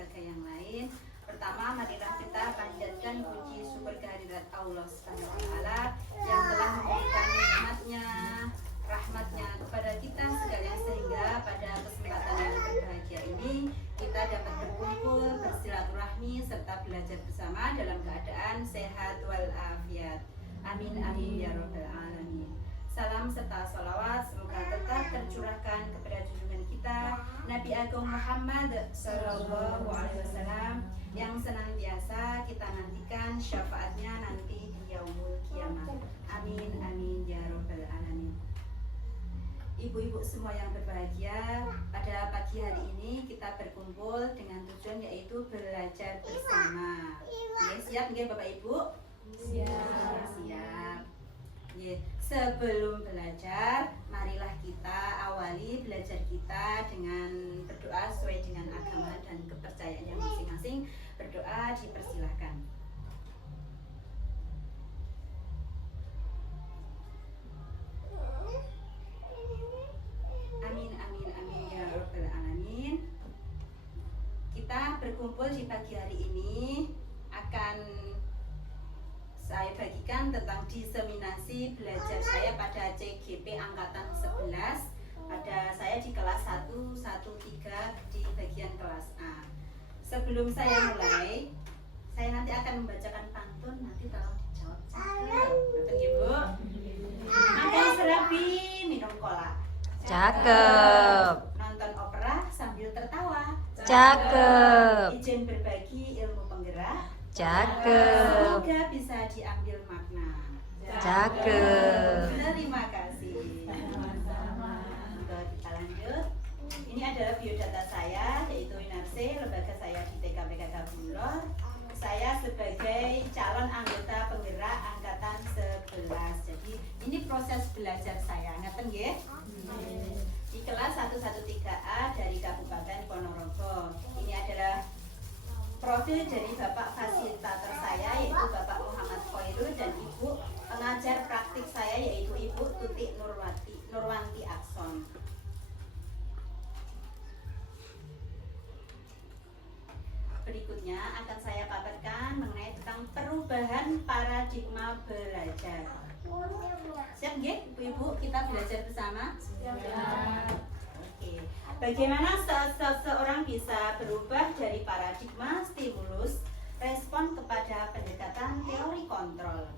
lembaga yang lain. Pertama, marilah kita panjatkan puji syukur kehadirat Allah SWT yang telah memberikan nikmatnya, rahmatnya kepada kita sekalian, sehingga pada kesempatan yang berbahagia ini kita dapat berkumpul, bersilaturahmi, serta belajar bersama dalam keadaan sehat walafiat. Amin amin ya robbal alamin. Salam serta salawat semoga tetap tercurahkan kepada junjungan kita Nabi Agung Muhammad Sallallahu Alaihi Wasallam yang senantiasa kita nantikan syafaatnya nanti di yaumul kiamat. Amin amin ya robbal alamin. Ibu-ibu semua yang berbahagia, pada pagi hari ini kita berkumpul dengan tujuan yaitu belajar bersama. Siap nggih Bapak Ibu? Siap. Siap. Sebelum belajar, marilah kita awali belajar kita dengan berdoa sesuai dengan agama dan kepercayaan yang masing-masing. Berdoa dipersilahkan. Amin amin amin ya robbal alamin. Kita berkumpul di pagi hari ini akan saya bagikan tentang diseminasi belajar saya pada CGP angkatan 11. Pada saya di kelas 113 di bagian kelas A. Sebelum saya mulai, saya nanti akan membacakan pantun, nanti tolong dijawab. Betul ya Bu? Makan serabi, minum cola. Cakep. Nonton opera sambil tertawa. Cakep. Izin berbagi ilmu penggerak. Cakep. Semoga bisa diambil makna. Cakep. Terima kasih. Kita lanjut. Ini adalah biodata saya, yaitu Winarse, lembaga saya di TKPKK Bulor. Saya sebagai calon anggota penggerak angkatan 11. Jadi ini proses belajar saya. Ngeten nggih? Di kelas 113A dari Kabupaten Ponorogo. Ini adalah profil dari Bapak fasilitator saya, yaitu Bapak Muhammad Khairul, dan Ibu pengajar praktik saya, yaitu Ibu Tutik Nurwanti Akson. Berikutnya akan saya paparkan mengenai tentang perubahan paradigma belajar. Siap nggih Ibu-ibu, kita belajar bersama? Siap. Oke. Bagaimana seseorang bisa berubah dari paradigma stimulus respon kepada pendekatan teori kontrol?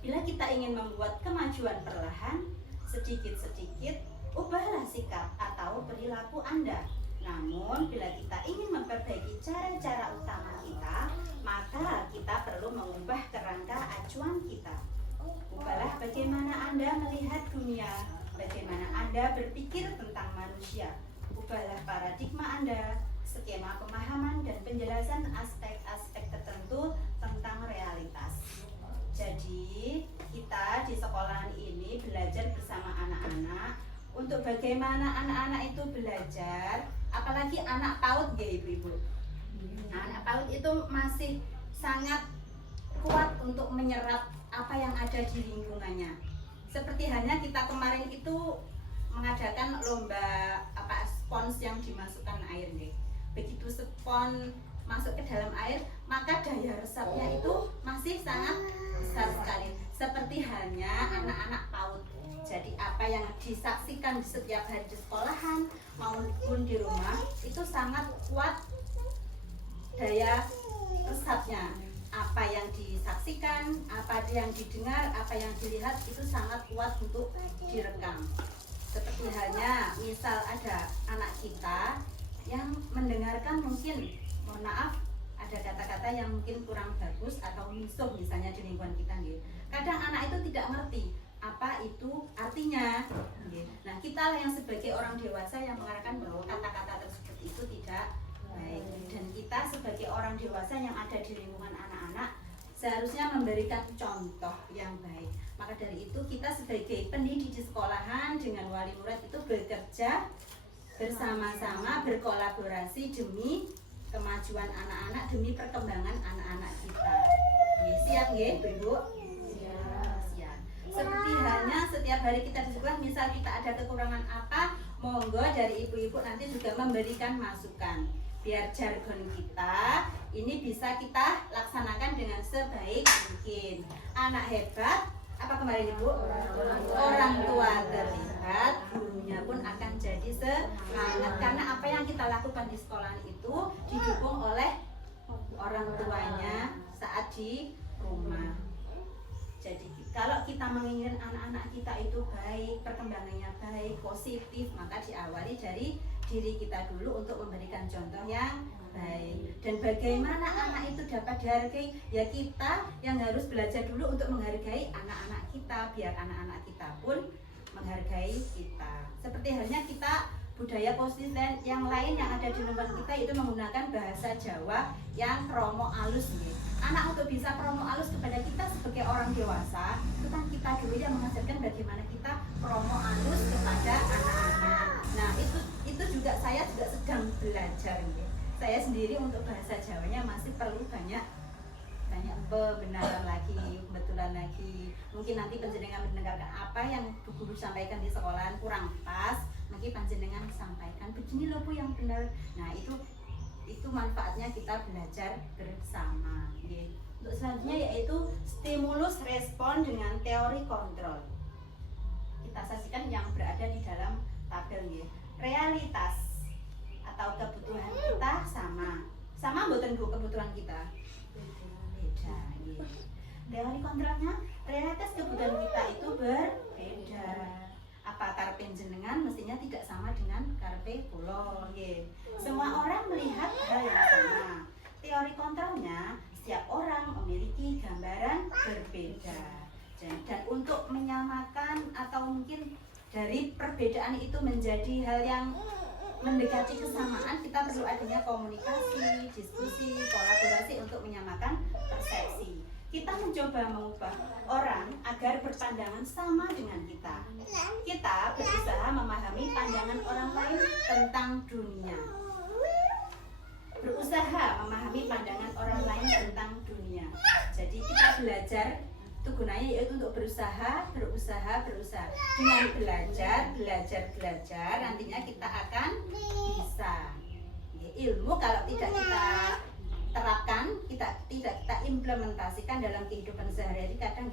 Bila kita ingin membuat kemajuan perlahan, sedikit-sedikit, ubahlah sikap atau perilaku Anda. Namun, bila kita ingin memperbaiki cara-cara utama kita, maka kita perlu mengubah kerangka acuan kita. Ubahlah bagaimana Anda melihat dunia, bagaimana Anda berpikir tentang manusia. Ubahlah paradigma Anda, skema pemahaman dan penjelasan aspek-aspek tertentu tentang realitas. Jadi, kita di sekolahan ini belajar bersama anak-anak untuk bagaimana anak-anak itu belajar, apalagi anak PAUD ya Ibu-ibu. Nah, anak PAUD itu masih sangat kuat untuk menyerap apa yang ada di lingkungannya. Seperti halnya kita kemarin itu mengadakan lomba spons yang dimasukkan air nih. Begitu spons masuk ke dalam air, maka daya resapnya itu masih sangat besar sekali. Seperti halnya anak-anak PAUD. Jadi apa yang disaksikan di setiap hari di sekolahan maupun di rumah itu sangat kuat daya resapnya. Apa yang disaksikan, apa yang didengar, apa yang dilihat itu sangat kuat untuk direkam. Seperti halnya misal ada anak kita yang mendengarkan mungkin, mohon maaf, ada kata-kata yang mungkin kurang bagus atau musuh misalnya di lingkungan kita nih. Kadang anak itu tidak ngerti apa itu artinya. Nah, kita yang sebagai orang dewasa yang mengarahkan bahwa kata-kata tersebut itu tidak baik, dan kita sebagai orang dewasa yang ada di lingkungan anak-anak seharusnya memberikan contoh yang baik. Maka dari itu kita sebagai pendidik di sekolahan dengan wali murid itu bekerja bersama-sama, berkolaborasi demi kemajuan anak-anak, demi perkembangan anak-anak kita. Siap nggih, Ibu? Siap. Seperti halnya setiap hari kita di sekolah, misal kita ada kekurangan apa, monggo dari ibu-ibu nanti juga memberikan masukan. biar jargon kita ini bisa kita laksanakan dengan sebaik mungkin. Anak hebat, apa kemarin Ibu? Orang tua terlibat, gurunya pun akan jadi semangat. Karena apa yang kita lakukan di sekolah itu didukung oleh orang tuanya saat di rumah. Jadi kalau kita menginginkan anak-anak kita itu baik, perkembangannya baik, positif, maka diawali dari diri kita dulu untuk memberikan contoh yang baik. Dan bagaimana anak itu dapat dihargai? Ya kita yang harus belajar dulu untuk menghargai anak-anak kita, biar anak-anak kita pun menghargai kita. Seperti halnya kita budaya positif dan yang lain yang ada di lingkungan kita itu menggunakan bahasa Jawa yang kromo alus ya. Anak untuk bisa kromo alus kepada kita sebagai orang dewasa, itu kan kita dulu yang mengajarkan bagaimana kita kromo alus kepada anak-anak. Nah itu juga saya juga sedang belajar ya. Saya sendiri untuk bahasa Jawanya masih perlu banyak pembenaran lagi, kebetulan lagi. Mungkin nanti panjenengan mendengarkan apa yang Bu Guru sampaikan di sekolahan kurang pas, nanti panjenengan sampaikan begini loh Bu yang benar. Nah itu manfaatnya kita belajar bersama. Untuk selanjutnya yaitu stimulus respon dengan teori kontrol. Kita saksikan yang berada di dalam tabel ya. Realitas atau kebutuhan kita sama mboten Bu kebutuhan kita beda ya. Teori kontrolnya realitas kebutuhan kita itu berbeda. Apa karepe jenengan mestinya tidak sama dengan karepe kula nggih. Semua orang melihat hal yang sama. Teori kontrolnya setiap orang memiliki gambaran berbeda. Dan untuk menyamakan atau mungkin dari perbedaan itu menjadi hal yang mendekati kesamaan, kita perlu adanya komunikasi, diskusi, kolaborasi untuk menyamakan persepsi. Kita mencoba mengubah orang agar berpandangan sama dengan kita. Kita berusaha memahami pandangan orang lain tentang dunia. Berusaha memahami pandangan orang lain tentang dunia. Jadi kita belajar itu gunanya yaitu untuk berusaha. Dengan belajar, nantinya kita akan bisa. Ilmu kalau tidak kita terapkan, tidak kita implementasikan dalam kehidupan sehari-hari kadang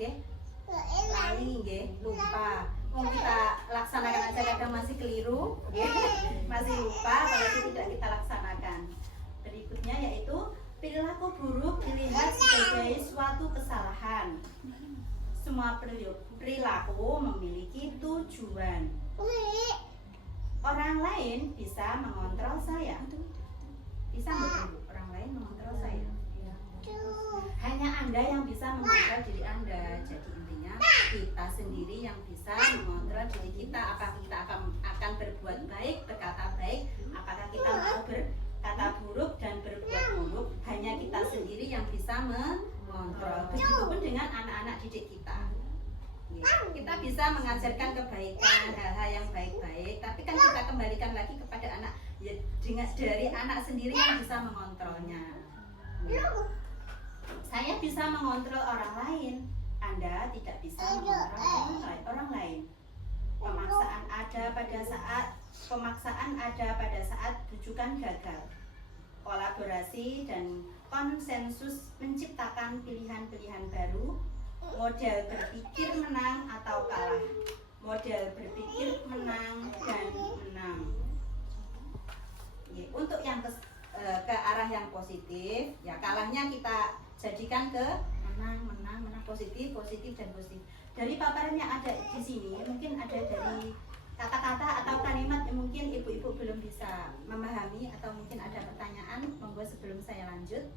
lali lupa. Mau kita laksanakan aja kadang masih keliru, masih lupa kalau itu tidak kita laksanakan. Berikutnya yaitu perilaku buruk dilihat sebagai suatu kesalahan. Semua perilaku memiliki tujuan. Orang lain bisa mengontrol saya. Bisa nggak Bu? Orang lain mengontrol saya. Hanya Anda yang bisa mengontrol diri Anda. Jadi intinya kita sendiri yang bisa mengontrol diri kita. Apakah kita akan berbuat baik, berkata baik, apakah kita mau berkata buruk dan berbuat buruk. Hanya kita sendiri yang bisa mengontrol. Begitupun dengan anak-anak didik kita. Kita bisa mengajarkan kebaikan, hal-hal yang baik-baik, tapi kan kita kembalikan lagi kepada anak ya, dari anak sendiri yang bisa mengontrolnya. Saya bisa mengontrol orang lain, Anda tidak bisa mengontrol orang lain. Pemaksaan ada pada saat tujuan gagal. Kolaborasi dan konsensus menciptakan pilihan-pilihan baru. Model berpikir menang atau kalah. Model berpikir menang dan menang. Untuk yang ke arah yang positif, ya kalahnya kita jadikan ke menang, positif dan positif. Dari paparan yang ada di sini, mungkin ada dari kata-kata atau kalimat yang mungkin ibu-ibu belum bisa memahami atau mungkin ada pertanyaan, monggo sebelum saya lanjut.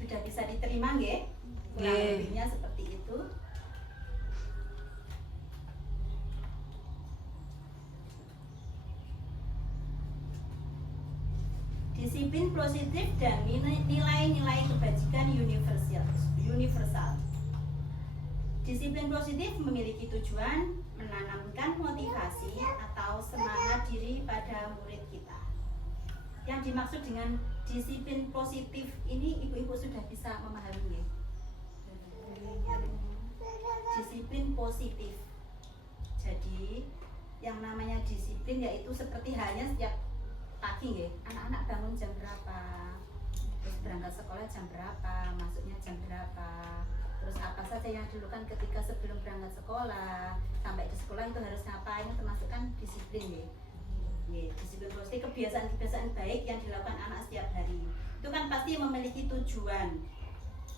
Sudah bisa diterima nggih? Kurang lebihnya seperti itu. Disiplin positif dan nilai-nilai kebajikan universal. Disiplin positif memiliki tujuan menanamkan motivasi atau semangat diri pada murid kita. Yang dimaksud dengan disiplin positif ini ibu-ibu sudah bisa memahami ya? Disiplin positif. Jadi yang namanya disiplin yaitu seperti halnya setiap pagi nggih, anak-anak bangun jam berapa, terus berangkat sekolah jam berapa, masuknya jam berapa, terus apa saja yang dilakukan ketika sebelum berangkat sekolah, sampai di sekolah itu harus ngapain, termasuk kan disiplin nggih. Disiplin positif, kebiasaan-kebiasaan baik yang dilakukan anak setiap hari itu kan pasti memiliki tujuan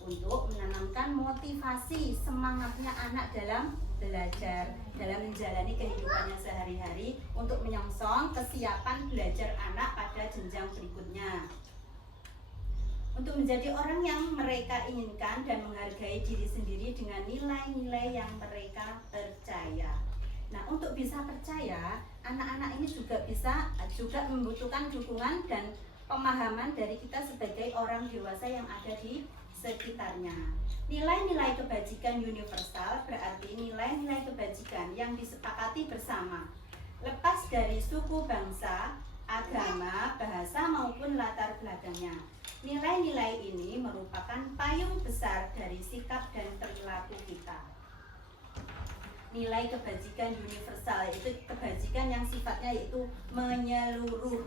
untuk menanamkan motivasi semangatnya anak dalam belajar, dalam menjalani kehidupannya sehari-hari untuk menyongsong kesiapan belajar anak pada jenjang berikutnya, untuk menjadi orang yang mereka inginkan dan menghargai diri sendiri dengan nilai-nilai yang mereka percaya. Nah, untuk bisa percaya, anak-anak ini juga membutuhkan dukungan dan pemahaman dari kita sebagai orang dewasa yang ada di sekitarnya. Nilai-nilai kebajikan universal berarti nilai-nilai kebajikan yang disepakati bersama, lepas dari suku, bangsa, agama, bahasa maupun latar belakangnya. Nilai-nilai ini merupakan payung besar dari sikap dan perilaku kita. Nilai kebajikan universal itu kebajikan yang sifatnya yaitu menyeluruh.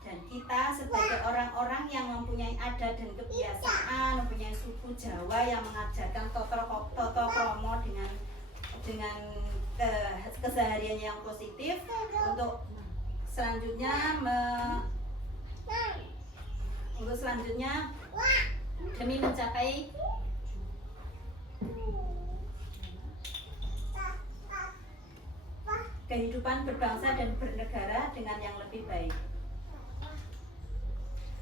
Dan kita sebagai orang-orang yang mempunyai adat dan kebiasaan, mempunyai suku Jawa yang mengajarkan toto kromo dengan kesehariannya yang positif, untuk selanjutnya demi mencapai kehidupan berbangsa dan bernegara dengan yang lebih baik.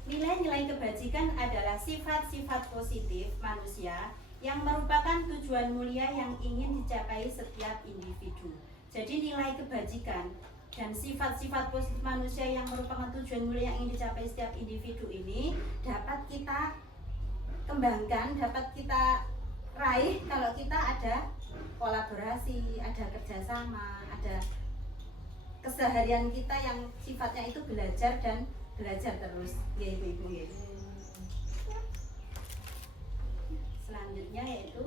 Nilai-nilai kebajikan adalah sifat-sifat positif manusia yang merupakan tujuan mulia yang ingin dicapai setiap individu. Jadi nilai kebajikan dan sifat-sifat positif manusia yang merupakan tujuan mulia yang ingin dicapai setiap individu ini dapat kita kembangkan, dapat kita raih kalau kita ada kolaborasi, ada kerjasama, ada keseharian kita yang sifatnya itu belajar dan belajar terus, ya ibu-ibu. Selanjutnya yaitu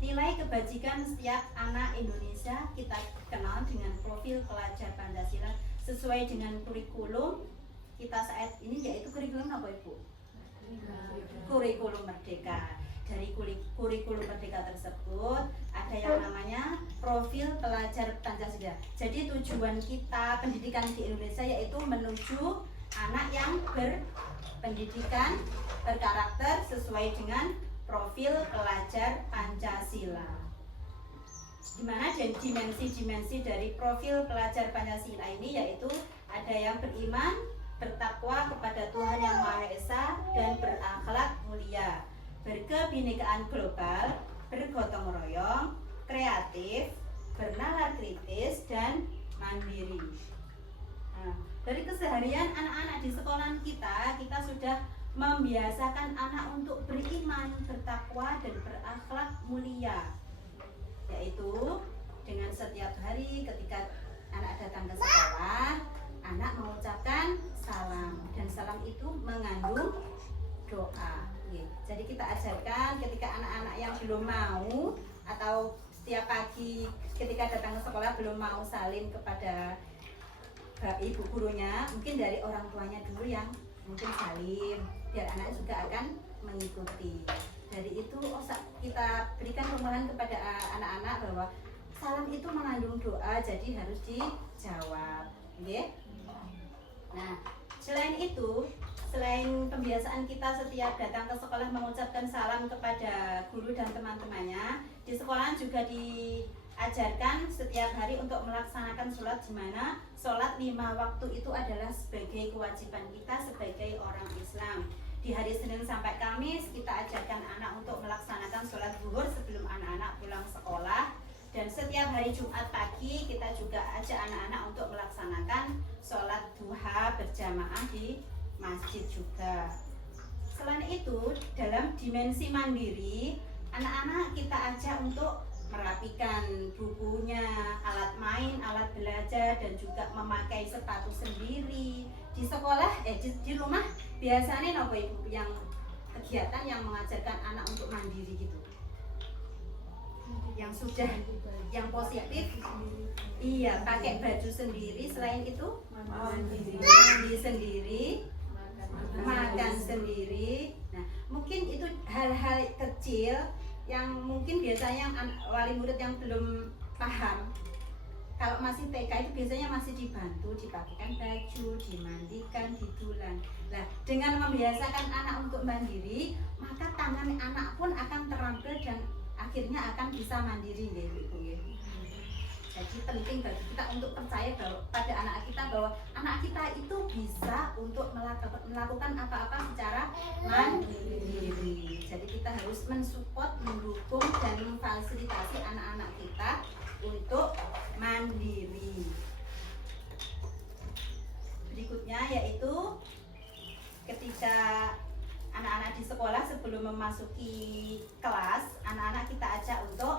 nilai kebajikan setiap anak Indonesia kita kenal dengan profil pelajar Pancasila sesuai dengan kurikulum kita saat ini, yaitu kurikulum apa ibu? Kurikulum Merdeka. Dari kurikulum Merdeka tersebut ada yang namanya profil pelajar Pancasila. Jadi tujuan kita pendidikan di Indonesia yaitu menuju anak yang berpendidikan, berkarakter sesuai dengan profil pelajar Pancasila. Di mana dimensi-dimensi dari profil pelajar Pancasila ini yaitu ada yang beriman, bertakwa kepada Tuhan Yang Maha Esa dan berakhlak mulia, berkebinekaan global, bergotong royong, kreatif, bernalar kritis, dan mandiri. Nah, dari keseharian anak-anak di sekolah kita sudah membiasakan anak untuk beriman, bertakwa, dan berakhlak mulia, yaitu dengan setiap hari ketika anak datang ke sekolah, anak mengucapkan salam, dan salam itu mengandung doa. Jadi kita ajarkan ketika anak-anak yang belum mau atau setiap pagi ketika datang ke sekolah belum mau salim kepada ibu gurunya, mungkin dari orang tuanya dulu yang mungkin salim, biar anak juga akan mengikuti. Dari itu kita berikan pemahaman kepada anak-anak bahwa salam itu mengandung doa, jadi harus dijawab. Nah, selain itu, selain pembiasaan kita setiap datang ke sekolah mengucapkan salam kepada guru dan teman-temannya, di sekolah juga diajarkan setiap hari untuk melaksanakan sholat, di mana sholat 5 waktu itu adalah sebagai kewajiban kita sebagai orang Islam. Di hari Senin sampai Kamis kita ajarkan anak untuk melaksanakan sholat zuhur sebelum anak-anak pulang sekolah. Dan setiap hari Jumat pagi kita juga ajak anak-anak untuk melaksanakan sholat duha berjamaah di masjid juga. Selain itu, dalam dimensi mandiri, anak-anak kita ajak untuk merapikan bukunya, alat main, alat belajar, dan juga memakai sepatu sendiri. Di sekolah, di rumah biasanya nopo ibu yang kegiatan yang mengajarkan anak untuk mandiri gitu. yang sudah yang positif, iya, pakai baju sendiri. Selain itu mandi sendiri, makan sendiri. Nah, mungkin itu hal-hal kecil yang mungkin biasanya wali murid yang belum paham. Kalau masih TK itu biasanya masih dibantu, dipakai baju, dimandikan, didulang. Nah, dengan membiasakan anak untuk mandiri, maka tangan anak pun akan terampil dan akhirnya akan bisa mandiri, ya Ibu ya. Jadi penting bagi kita untuk percaya bahwa pada anak kita bahwa anak kita itu bisa untuk melakukan apa-apa secara mandiri. Jadi kita harus mensupport, mendukung dan memfasilitasi anak-anak kita untuk mandiri. Berikutnya yaitu ketika anak-anak di sekolah sebelum memasuki kelas, anak-anak kita ajak untuk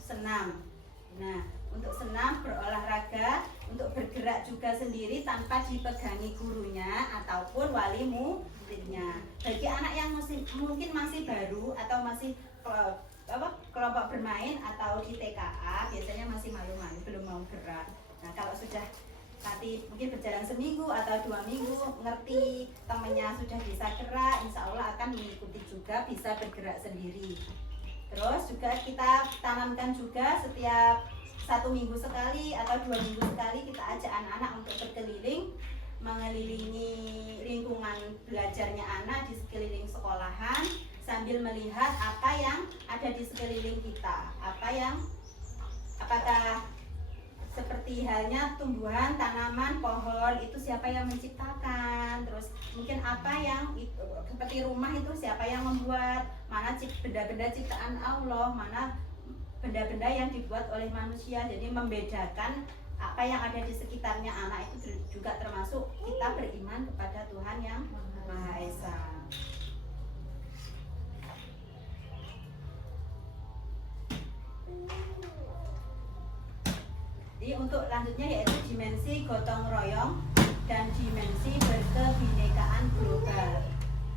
senam. Nah, untuk senam, berolahraga, untuk bergerak juga sendiri tanpa dipegangi gurunya ataupun wali muridnya. Bagi anak yang mungkin masih baru atau masih kelompok bermain atau di TKA, biasanya masih malu-malu, belum mau gerak. Nah, kalau sudah nanti mungkin berjalan seminggu atau 2 minggu, ngerti temannya sudah bisa gerak, insya Allah akan mengikuti juga, bisa bergerak sendiri. Terus juga kita tanamkan juga setiap 1 minggu sekali atau 2 minggu sekali kita ajak anak-anak untuk berkeliling, mengelilingi lingkungan belajarnya anak di sekeliling sekolahan sambil melihat apa yang ada di sekeliling kita, apakah seperti halnya tumbuhan, tanaman, pohon itu siapa yang menciptakan, terus mungkin apa yang seperti rumah itu siapa yang membuat, mana benda-benda ciptaan Allah, mana benda-benda yang dibuat oleh manusia. Jadi membedakan apa yang ada di sekitarnya anak itu juga termasuk kita beriman kepada Tuhan yang Maha Esa. Jadi untuk lanjutnya yaitu dimensi gotong royong dan dimensi berkebinekaan global.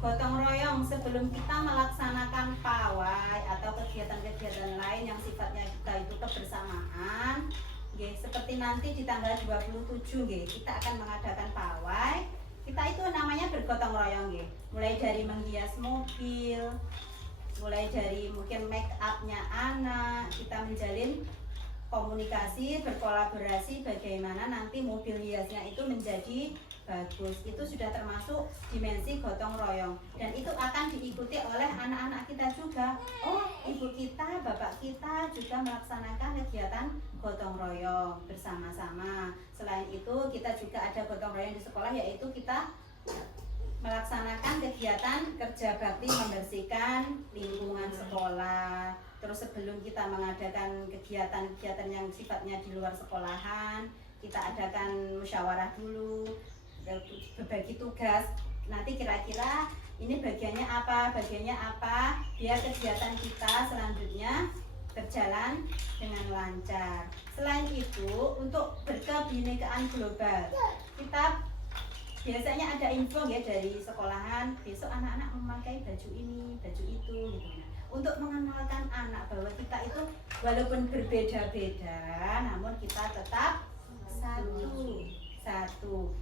Gotong royong sebelum kita melaksanakan pawai atau kegiatan-kegiatan lain yang sifatnya kita itu kebersamaan, seperti nanti di tanggal 27 kita akan mengadakan pawai. Kita itu namanya bergotong royong, mulai dari menghias mobil, mulai dari mungkin make up-nya anak, kita menjalin komunikasi, berkolaborasi bagaimana nanti mobil hiasnya itu menjadi bagus. Itu sudah termasuk dimensi gotong royong dan itu akan diikuti oleh anak-anak kita juga. Oh, ibu kita, bapak kita juga melaksanakan kegiatan gotong royong bersama-sama. Selain itu kita juga ada gotong royong di sekolah, yaitu kita melaksanakan kegiatan kerja bakti membersihkan lingkungan sekolah. Terus sebelum kita mengadakan kegiatan-kegiatan yang sifatnya di luar sekolahan, kita adakan musyawarah dulu, berbagi tugas. Nanti kira-kira ini bagiannya apa, biar kegiatan kita selanjutnya berjalan dengan lancar. Selain itu, untuk berkebinekaan global, kita biasanya ada info dari sekolahan, besok anak-anak memakai baju ini, baju itu gitu. Untuk mengenalkan anak bahwa kita itu walaupun berbeda-beda, namun kita tetap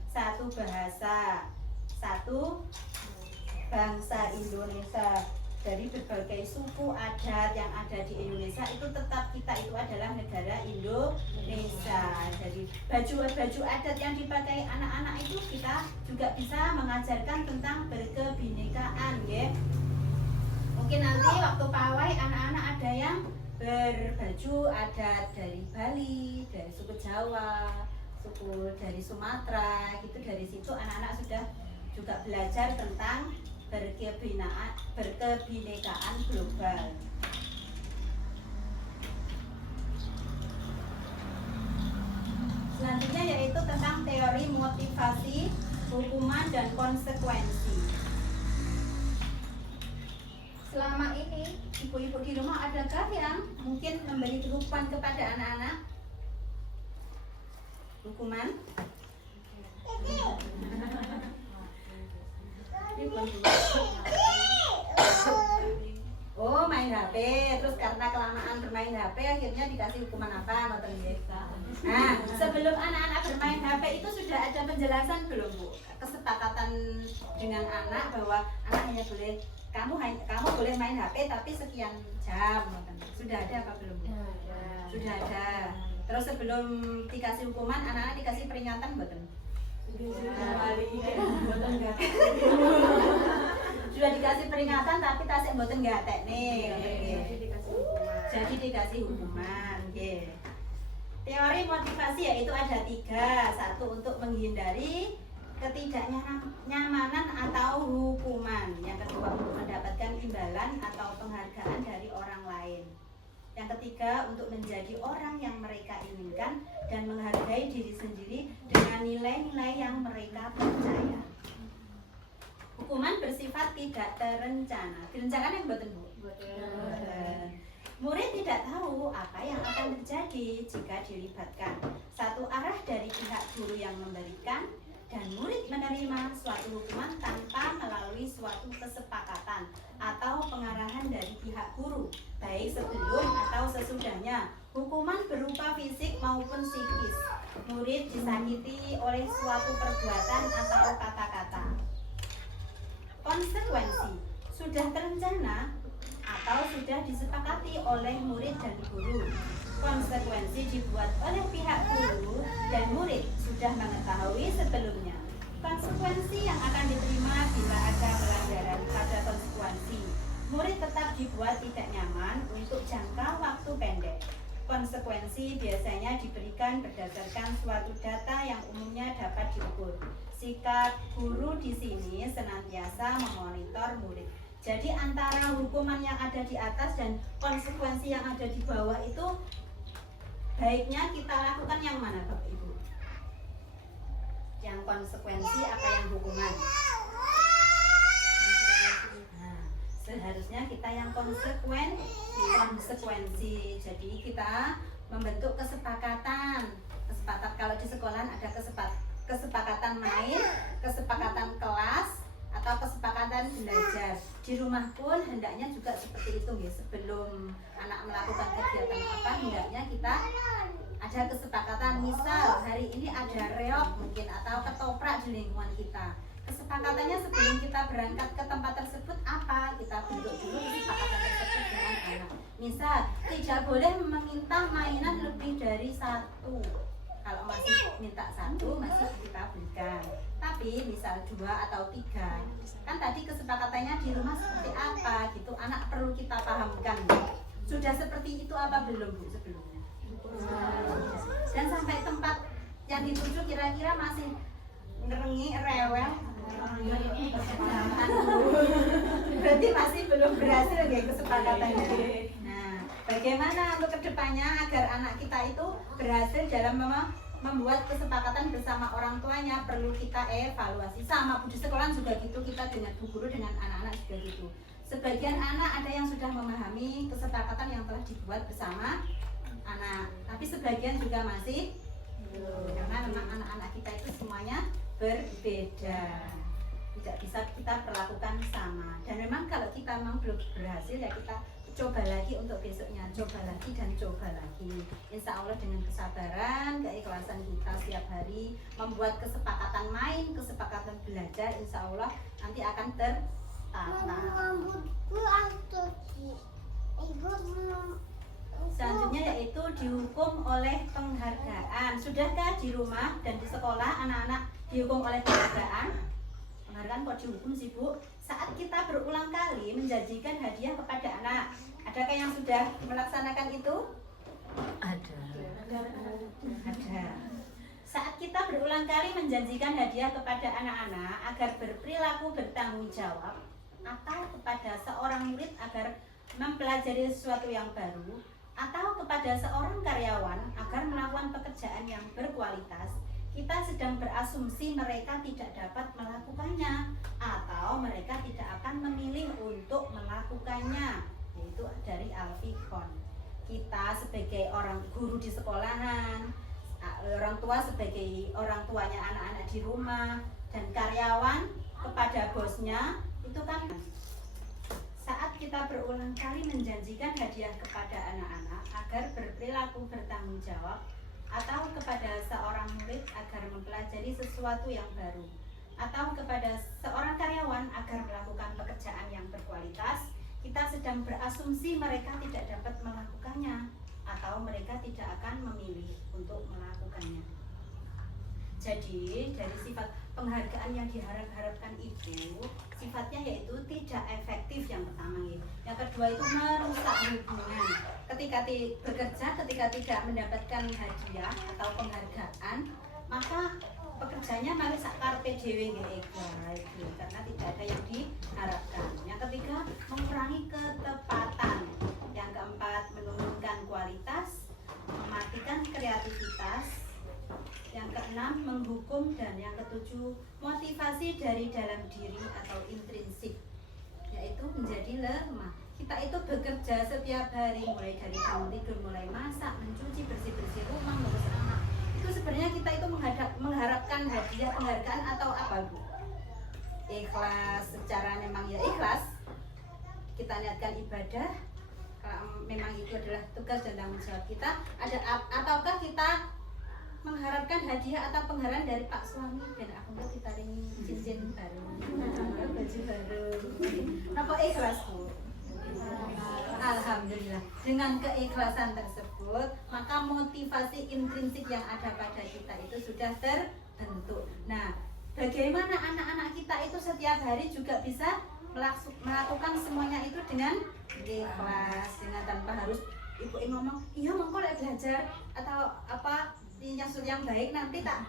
satu bahasa, satu bangsa Indonesia. Dari berbagai suku adat yang ada di Indonesia itu tetap kita itu adalah negara Indonesia. Jadi baju adat yang dipakai anak-anak itu kita juga bisa mengajarkan tentang berkebinekaan, Mungkin nanti waktu pawai anak-anak ada yang berbaju adat dari Bali, dari suku Jawa, suku dari Sumatera, gitu. Dari situ anak-anak sudah juga belajar tentang berkebinekaan global. Selanjutnya yaitu tentang teori motivasi, hukuman, dan konsekuensi. Selama ini ibu-ibu di rumah adakah yang mungkin memberi hukuman kepada anak-anak? Hukuman? Oh, main main HP, terus karena kelamaan bermain HP akhirnya dikasih hukuman apa, ngoten nggih. Nah, sebelum anak-anak bermain HP itu sudah ada penjelasan belum Bu? Kesepakatan dengan anak bahwa anak hanya boleh kamu boleh main HP tapi sekian jam, ngoten. Sudah ada apa belum Bu? Sudah ada. Terus sebelum dikasih hukuman, anak-anak dikasih peringatan mboten? Sudah dikasih peringatan tapi tasik mboten gatek nih. Jadi dikasih hukuman. Nggih. Teori motivasi yaitu ada 3. 1 untuk menghindari ketidaknyamanan atau hukuman. Yang kedua untuk mendapatkan imbalan atau penghargaan dari orang lain. Yang ketiga untuk menjadi orang yang mereka inginkan dan menghargai diri sendiri dengan nilai-nilai yang mereka percaya. Hukuman bersifat tidak terencana. Direncanakan mboten Bu? Murid tidak tahu apa yang akan terjadi jika dilibatkan satu arah dari pihak guru yang memberikan dan murid menerima suatu hukuman tanpa melalui suatu kesepakatan atau pengarahan dari pihak guru, baik sebelum atau sesudahnya. Hukuman berupa fisik maupun psikis. Murid disakiti oleh suatu perbuatan atau kata-kata. Konsekuensi sudah terencana atau sudah disepakati oleh murid dan guru. Konsekuensi dibuat oleh pihak guru dan murid sudah mengetahui sebelumnya. Konsekuensi yang akan diterima bila ada pelanggaran pada konsekuensi. Murid tetap dibuat tidak nyaman untuk jangka waktu pendek. Konsekuensi biasanya diberikan berdasarkan suatu data yang umumnya dapat diukur. Sikap guru di sini senantiasa memonitor murid. Jadi antara hukuman yang ada di atas dan konsekuensi yang ada di bawah itu baiknya kita lakukan yang mana Bapak Ibu? Yang konsekuensi apa yang hukuman? Nah, seharusnya kita yang konsekuensi. Jadi kita membentuk kesepakatan. Kalau di sekolah ada kesepakatan main, kesepakatan kelas, atau kesepakatan belajar. Di rumah pun hendaknya juga seperti itu ya. Sebelum anak melakukan kegiatan apa, hendaknya kita ada kesepakatan. Misal hari ini ada reok mungkin atau ketoprak di lingkungan kita. Kesepakatannya sebelum kita berangkat ke tempat tersebut apa? Kita bentuk dulu kesepakatan tersebut dengan anak. Misal tidak boleh meminta mainan lebih dari 1. Kalau masih minta 1 masih kita berikan. Tapi misal 2 atau 3, kan tadi kesepakatannya di rumah seperti apa gitu, anak perlu kita pahamkan. Sudah seperti itu apa belum Bu sebelumnya? Dan sampai tempat yang dituju kira-kira masih ngerengi, rewel, berarti masih belum berhasil ya kesepakatannya. Nah, bagaimana untuk kedepannya agar anak kita itu berhasil dalam membuat kesepakatan bersama orang tuanya? Perlu kita evaluasi. Sama Bu, di sekolah juga gitu, kita dengan Bu Guru, dengan anak-anak juga gitu. Sebagian anak ada yang sudah memahami kesepakatan yang telah dibuat bersama anak, tapi sebagian juga masih belum, karena memang anak-anak kita itu semuanya berbeda, tidak bisa kita perlakukan sama. Dan memang kalau kita memang belum berhasil ya kita coba lagi untuk besoknya, coba lagi dan coba lagi. Insya Allah dengan kesabaran, keikhlasan kita setiap hari membuat kesepakatan main, kesepakatan belajar, insya Allah nanti akan tertata. Selanjutnya yaitu dihukum oleh penghargaan. Sudahkah di rumah dan di sekolah anak-anak dihukum oleh penghargaan? Penghargaan kok dihukum sih Bu? Saat kita berulang kali menjanjikan hadiah kepada anak, adakah yang sudah melaksanakan itu? Ada. Saat kita berulang kali menjanjikan hadiah kepada anak-anak agar berperilaku bertanggung jawab, atau kepada seorang murid agar mempelajari sesuatu yang baru, atau kepada seorang karyawan agar melakukan pekerjaan yang berkualitas, kita sedang berasumsi mereka tidak dapat melakukannya atau mereka tidak akan memilih untuk melakukannya, yaitu dari Al-Fiqhon. Kita sebagai orang guru di sekolahan, orang tua sebagai orang tuanya anak-anak di rumah, dan karyawan kepada bosnya, itu kan saat kita berulang kali menjanjikan hadiah kepada anak-anak agar berperilaku bertanggung jawab, atau kepada seorang murid agar mempelajari sesuatu yang baru, atau kepada seorang karyawan agar melakukan pekerjaan yang berkualitas, kita sedang berasumsi mereka tidak dapat melakukannya atau mereka tidak akan memilih untuk melakukannya. Jadi dari sifat penghargaan yang diharap-harapkan itu, sifatnya yaitu tidak efektif yang pertama ya. Yang kedua itu merusak hubungan. Ketika bekerja, ketika tidak mendapatkan hadiah atau penghargaan, maka pekerjaannya malah sak karpe dhewe nggih karena tidak ada yang diharapkan. Yang ketiga, mengurangi ketepatan. Yang keempat, menurunkan kualitas, mematikan kreativitas. Yang keenam, menghukum. Dan yang ketujuh, motivasi dari dalam diri atau intrinsik, yaitu menjadi lemah. Kita itu bekerja setiap hari, mulai dari bangun tidur, mulai masak, mencuci, bersih-bersih rumah, ngurus anak. Itu sebenarnya kita itu mengharapkan hadiah, penghargaan atau apa, Bu? Ikhlas, secara memang ya ikhlas. Kita niatkan ibadah, memang itu adalah tugas dan tanggung jawab kita. Ataukah kita mengharapkan hadiah atau penghargaan dari Pak suami, dan aku mau ditaring cincin baru, baju baru. Kenapa ikhlas, Bu? Alhamdulillah. Dengan keikhlasan tersebut, maka motivasi intrinsik yang ada pada kita itu sudah terbentuk. Nah, bagaimana anak-anak kita itu setiap hari juga bisa melakukan semuanya itu dengan ikhlas, dengan tanpa harus ibu ngomong, iya mongko lek belajar atau apa yang baik nanti tak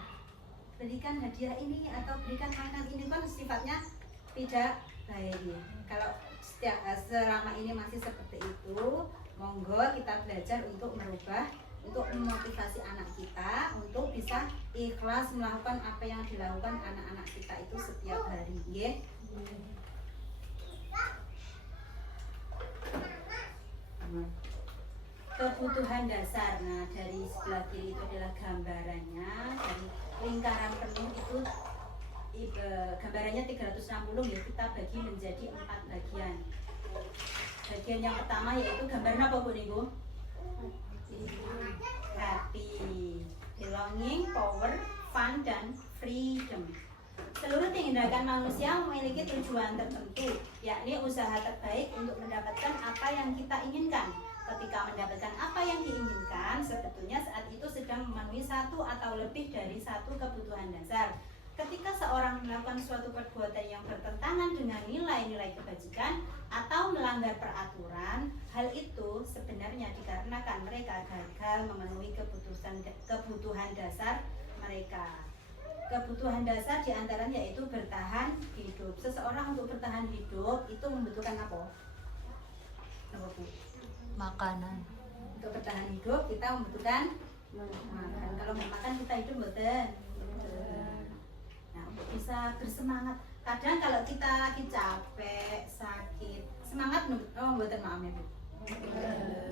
berikan hadiah ini atau berikan makan ini, kan sifatnya tidak baik. Kalau selama ini masih seperti itu, monggo kita belajar untuk merubah, untuk memotivasi anak kita untuk bisa ikhlas melakukan apa yang dilakukan anak-anak kita itu setiap hari, nggih. Kebutuhan dasar. Nah, dari sebelah kiri itu adalah gambarannya. Dari lingkaran penuh itu gambarannya 360 ya, kita bagi menjadi 4 bagian. Bagian yang pertama yaitu gambarnya apa, Bu Niku? Happy, belonging, power, fun, dan freedom. Seluruh tindakan manusia memiliki tujuan tertentu, yakni usaha terbaik untuk mendapatkan apa yang kita inginkan. Ketika mendapatkan apa yang diinginkan, sebetulnya saat itu sedang memenuhi satu atau lebih dari satu kebutuhan dasar. Ketika seorang melakukan suatu perbuatan yang bertentangan dengan nilai-nilai kebajikan atau melanggar peraturan, hal itu sebenarnya dikarenakan mereka gagal memenuhi kebutuhan dasar mereka. Kebutuhan dasar diantaranya yaitu bertahan hidup. Seseorang untuk bertahan hidup itu membutuhkan apa? Apa, Bu? Makanan. Untuk bertahan hidup kita membutuhkan makan. Kalau nggak makan kita hidup betul. Nah, untuk bisa bersemangat. Kadang kalau kita lagi capek, sakit, semangat membutuhkan maaf ya, Bu.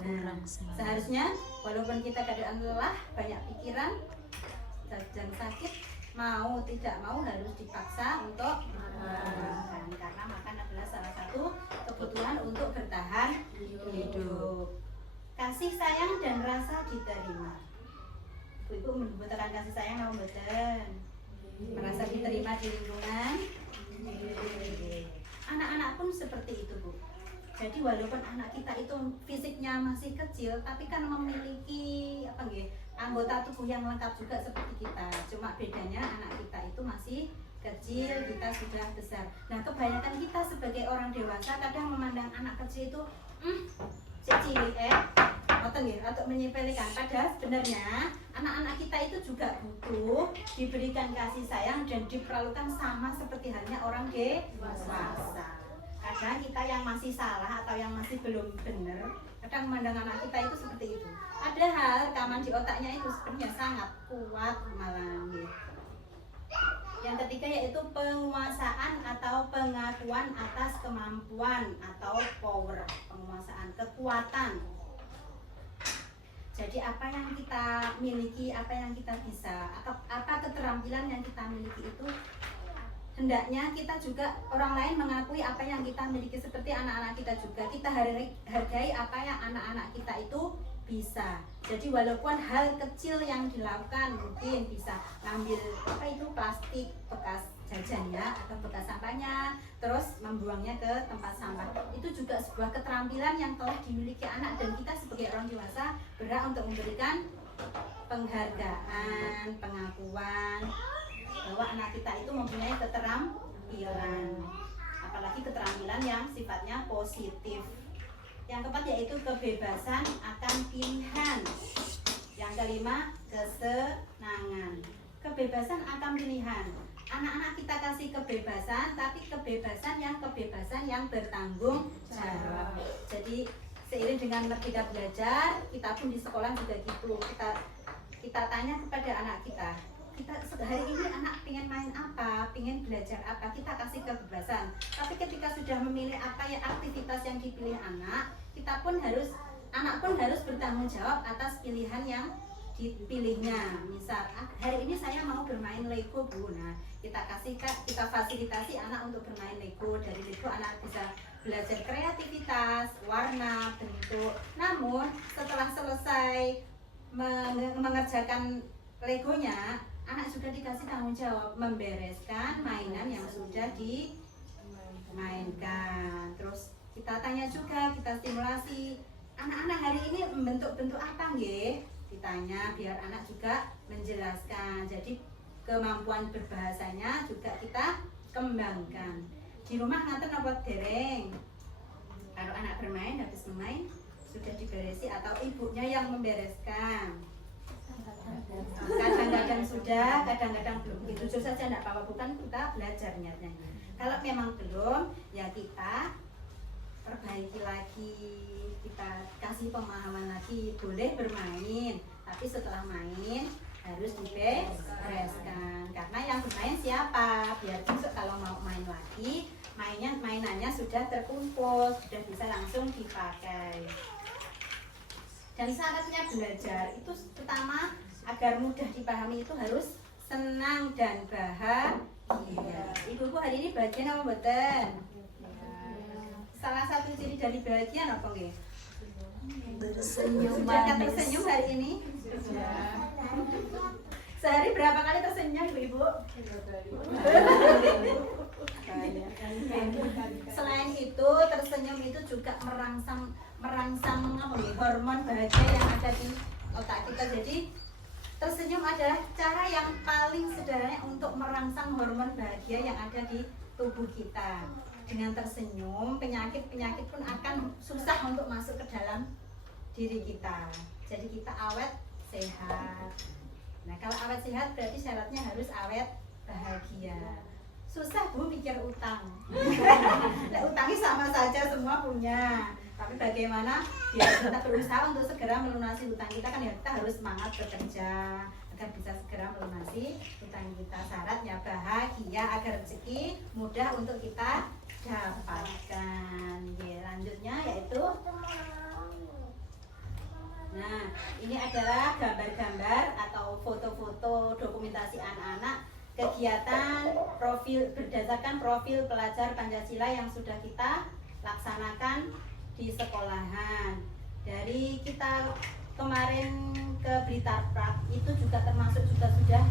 Nah, seharusnya walaupun kita keadaan lelah, banyak pikiran, sedang sakit, mau tidak mau harus dipaksa untuk makan, karena makan adalah salah satu kebutuhan untuk bertahan hidup. Kasih sayang dan rasa diterima. Ibu membutuhkan kasih sayang atau betul? Merasa diterima di lingkungan. Anak-anak pun seperti itu, Bu. Jadi walaupun anak kita itu fisiknya masih kecil, tapi kan memiliki anggota tubuh yang lengkap juga seperti kita. Cuma bedanya anak kita itu masih kecil, kita sudah besar. Nah, kebanyakan kita sebagai orang dewasa kadang memandang anak kecil itu cilik atau menyepelekan. Padahal sebenarnya anak-anak kita itu juga butuh diberikan kasih sayang dan diperlakukan sama seperti halnya orang dewasa. Kadang kita yang masih salah atau yang masih belum benar, kadang memandang anak kita itu seperti itu. Padahal rekaman di otaknya itu sebenarnya sangat kuat malah. Yang ketiga yaitu penguasaan atau pengakuan atas kemampuan atau power, penguasaan, kekuatan. Jadi apa yang kita miliki, apa yang kita bisa, apa keterampilan yang kita miliki itu hendaknya kita juga orang lain mengakui apa yang kita miliki, seperti anak-anak kita juga. Kita hargai apa yang anak-anak kita itu bisa. Jadi walaupun hal kecil yang dilakukan, mungkin bisa ngambil apa itu plastik bekas jajan ya, atau bekas sampahnya, terus membuangnya ke tempat sampah. Itu juga sebuah keterampilan yang telah dimiliki anak, dan kita sebagai orang dewasa berhak untuk memberikan penghargaan, pengakuan bahwa anak kita itu mempunyai keterampilan, apalagi keterampilan yang sifatnya positif. Yang keempat yaitu kebebasan akan pilihan. Yang kelima, kesenangan. Kebebasan akan pilihan. Anak-anak kita kasih kebebasan, tapi kebebasan yang bertanggung jawab. Jadi seiring dengan kita belajar, kita pun di sekolah juga gitu. Kita tanya kepada anak kita hari ini anak pengen main apa, pengen belajar apa, kita kasih kebebasan. Tapi ketika sudah memilih apa ya aktivitas yang dipilih anak pun harus bertanggung jawab atas pilihan yang dipilihnya. Misal hari ini saya mau bermain Lego, Bu. Nah, kita fasilitasi anak untuk bermain Lego. Dari Lego anak bisa belajar kreativitas, warna, bentuk. Namun setelah selesai mengerjakan Legonya, anak juga dikasih tanggung jawab membereskan mainan yang sudah dimainkan. Terus kita tanya juga, kita stimulasi, anak-anak hari ini bentuk-bentuk apa nggih? Ditanya biar anak juga menjelaskan. Jadi kemampuan berbahasanya juga kita kembangkan. Di rumah ngaten apa dereng? Kalau anak bermain, habis bermain sudah diberesi atau ibunya yang membereskan? Kadang-kadang sudah, kadang-kadang belum. Itu saja tidak apa-apa, bukan kita belajarnya. Kalau memang belum, ya kita perbaiki lagi, kita kasih pemahaman lagi. Boleh bermain, tapi setelah main harus dibereskan. Karena yang bermain siapa? Biar besok kalau mau main lagi, mainannya sudah terkumpul, sudah bisa langsung dipakai. Dan syaratnya belajar itu pertama, agar mudah dipahami itu harus senang dan bahagia. Ibu-ibu hari ini bahagia apa mboten? Salah satu ciri dari bahagia apa nggih? Bersenyum Sudah manis. tersenyum hari ini? Sehari berapa kali tersenyum ibu-ibu? Selain itu, tersenyum itu juga merangsang apa nih, hormon bahagia yang ada di otak kita. Jadi tersenyum adalah cara yang paling sederhana untuk merangsang hormon bahagia yang ada di tubuh kita. Dengan tersenyum, penyakit-penyakit pun akan susah untuk masuk ke dalam diri kita. Jadi kita awet sehat. Nah, kalau awet sehat berarti syaratnya harus awet bahagia. Susah Bu mikir utang. Nah, utangnya sama saja, semua punya. Tapi bagaimana biar kita berusaha untuk segera melunasi hutang kita, kan ya kita harus semangat bekerja agar bisa segera melunasi hutang kita. Syaratnya bahagia agar rezeki mudah untuk kita dapatkan. Ya, lanjutnya yaitu, nah ini adalah gambar-gambar atau foto-foto dokumentasi anak-anak kegiatan profil berdasarkan profil pelajar Pancasila yang sudah kita laksanakan di sekolahan. Dari kita kemarin ke Blitarprak itu juga termasuk juga sudah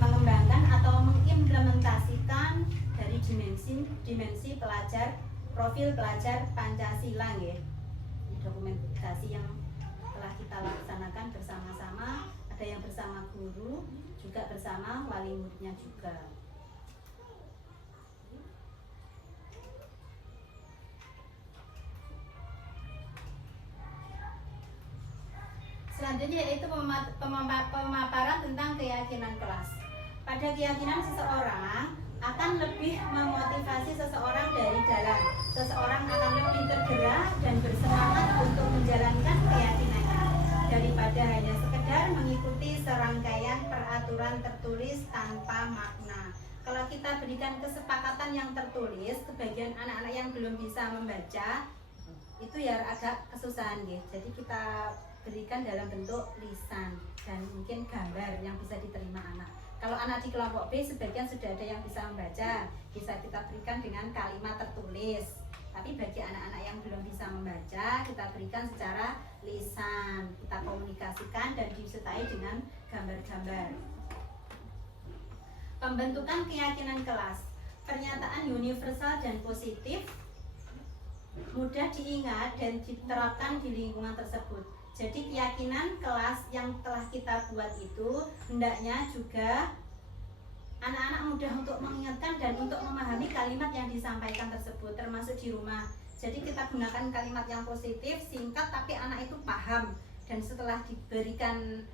mengembangkan atau mengimplementasikan dari dimensi pelajar, profil pelajar Pancasila ya. Ini dokumentasi yang telah kita laksanakan bersama-sama, ada yang bersama guru, juga bersama wali muridnya juga. Selanjutnya yaitu pemaparan tentang keyakinan kelas. Pada keyakinan seseorang akan lebih memotivasi seseorang dari dalam. Seseorang akan lebih tergerak dan bersemangat untuk menjalankan keyakinannya daripada hanya sekedar mengikuti serangkaian peraturan tertulis tanpa makna. Kalau kita berikan kesepakatan yang tertulis ke bagian anak-anak yang belum bisa membaca, itu ya agak kesusahan ya. Jadi kita berikan dalam bentuk lisan dan mungkin gambar yang bisa diterima anak. Kalau anak di kelompok B sebagian sudah ada yang bisa membaca, bisa kita berikan dengan kalimat tertulis. Tapi bagi anak-anak yang belum bisa membaca, kita berikan secara lisan, kita komunikasikan dan disertai dengan gambar-gambar. Pembentukan keyakinan kelas. Pernyataan universal dan positif mudah diingat dan diterapkan di lingkungan tersebut. Jadi keyakinan kelas yang telah kita buat itu hendaknya juga anak-anak mudah untuk mengingatkan dan untuk memahami kalimat yang disampaikan tersebut, termasuk di rumah. Jadi kita gunakan kalimat yang positif, singkat, tapi anak itu paham. Dan setelah diberikan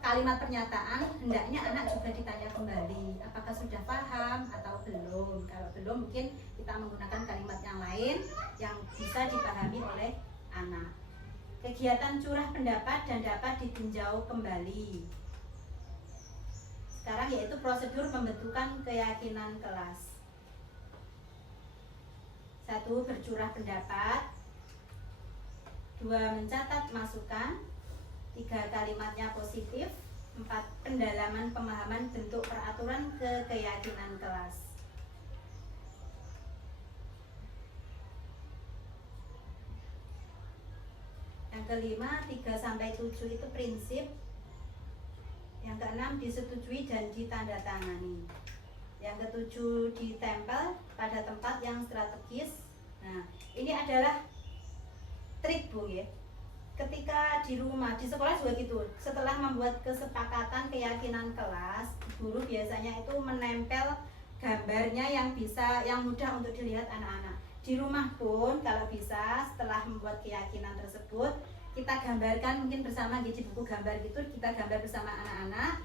kalimat pernyataan, hendaknya anak juga ditanya kembali apakah sudah paham atau belum. Kalau belum, mungkin kita menggunakan kalimat yang lain yang bisa dipahami oleh anak. Kegiatan curah pendapat dan dapat ditinjau kembali. Sekarang yaitu prosedur pembentukan keyakinan kelas. 1. Bercurah pendapat. 2. Mencatat masukan. 3. Kalimatnya positif. 4. Pendalaman pemahaman bentuk peraturan keyakinan kelas. Yang kelima, 3-7 itu prinsip. Yang keenam, disetujui dan ditandatangani. Yang ketujuh, ditempel pada tempat yang strategis. Nah, ini adalah trik Bu ya. Ketika di rumah, di sekolah juga gitu. Setelah membuat kesepakatan keyakinan kelas, guru biasanya itu menempel gambarnya yang mudah untuk dilihat anak-anak. Di rumah pun kalau bisa setelah membuat keyakinan tersebut kita gambarkan mungkin bersama di buku gambar gitu, kita gambar bersama anak-anak,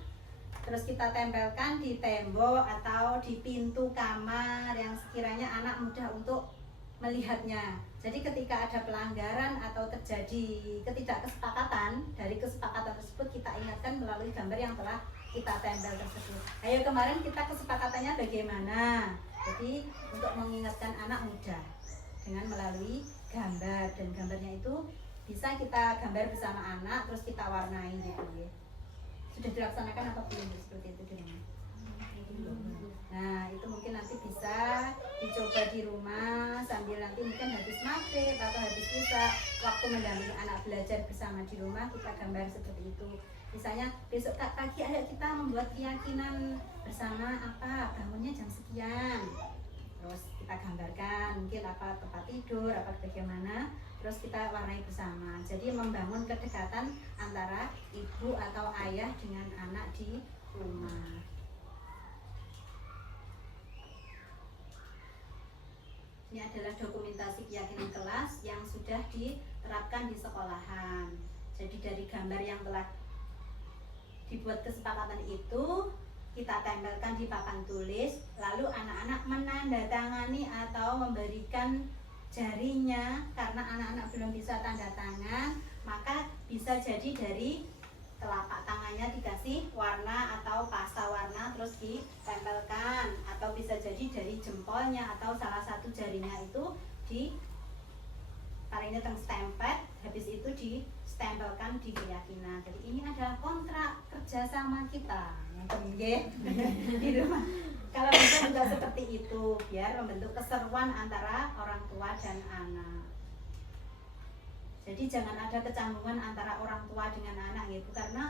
terus kita tempelkan di tembok atau di pintu kamar yang sekiranya anak mudah untuk melihatnya. Jadi ketika ada pelanggaran atau terjadi ketidakkesepakatan, dari kesepakatan tersebut kita ingatkan melalui gambar yang telah kita tempel tersebut. Ayo kemarin kita kesepakatannya bagaimana? Jadi untuk mengingatkan anak mudah dengan melalui gambar, dan gambarnya itu bisa kita gambar bersama anak terus kita warnai gitu ya. Sudah dilaksanakan apa belum seperti itu di rumah? Nah itu mungkin nanti bisa dicoba di rumah sambil nanti mungkin habis maghrib atau habis isya, waktu mendampingi anak belajar bersama di rumah kita gambar seperti itu. Misalnya besok pagi ayo kita membuat keyakinan bersama apa, bangunnya jam sekian, terus kita gambarkan mungkin apa tempat tidur, apa bagaimana, terus kita warnai bersama. Jadi membangun kedekatan antara ibu atau ayah dengan anak di rumah. Ini adalah dokumentasi keyakinan kelas yang sudah diterapkan di sekolahan. Jadi dari gambar yang telah dibuat kesepakatan itu kita tempelkan di papan tulis, lalu anak-anak menandatangani atau memberikan jarinya. Karena anak-anak belum bisa tanda tangan, maka bisa jadi dari telapak tangannya dikasih warna atau pasta warna terus ditempelkan, atau bisa jadi dari jempolnya atau salah satu jarinya itu di taringnya stempet, habis itu ditempelkan di keyakinan. Jadi ini adalah kontrak kerjasama kita di rumah. Kalau bisa juga seperti itu, biar membentuk keseruan antara orang tua dan anak. Jadi jangan ada kecanggungan antara orang tua dengan anak gitu, karena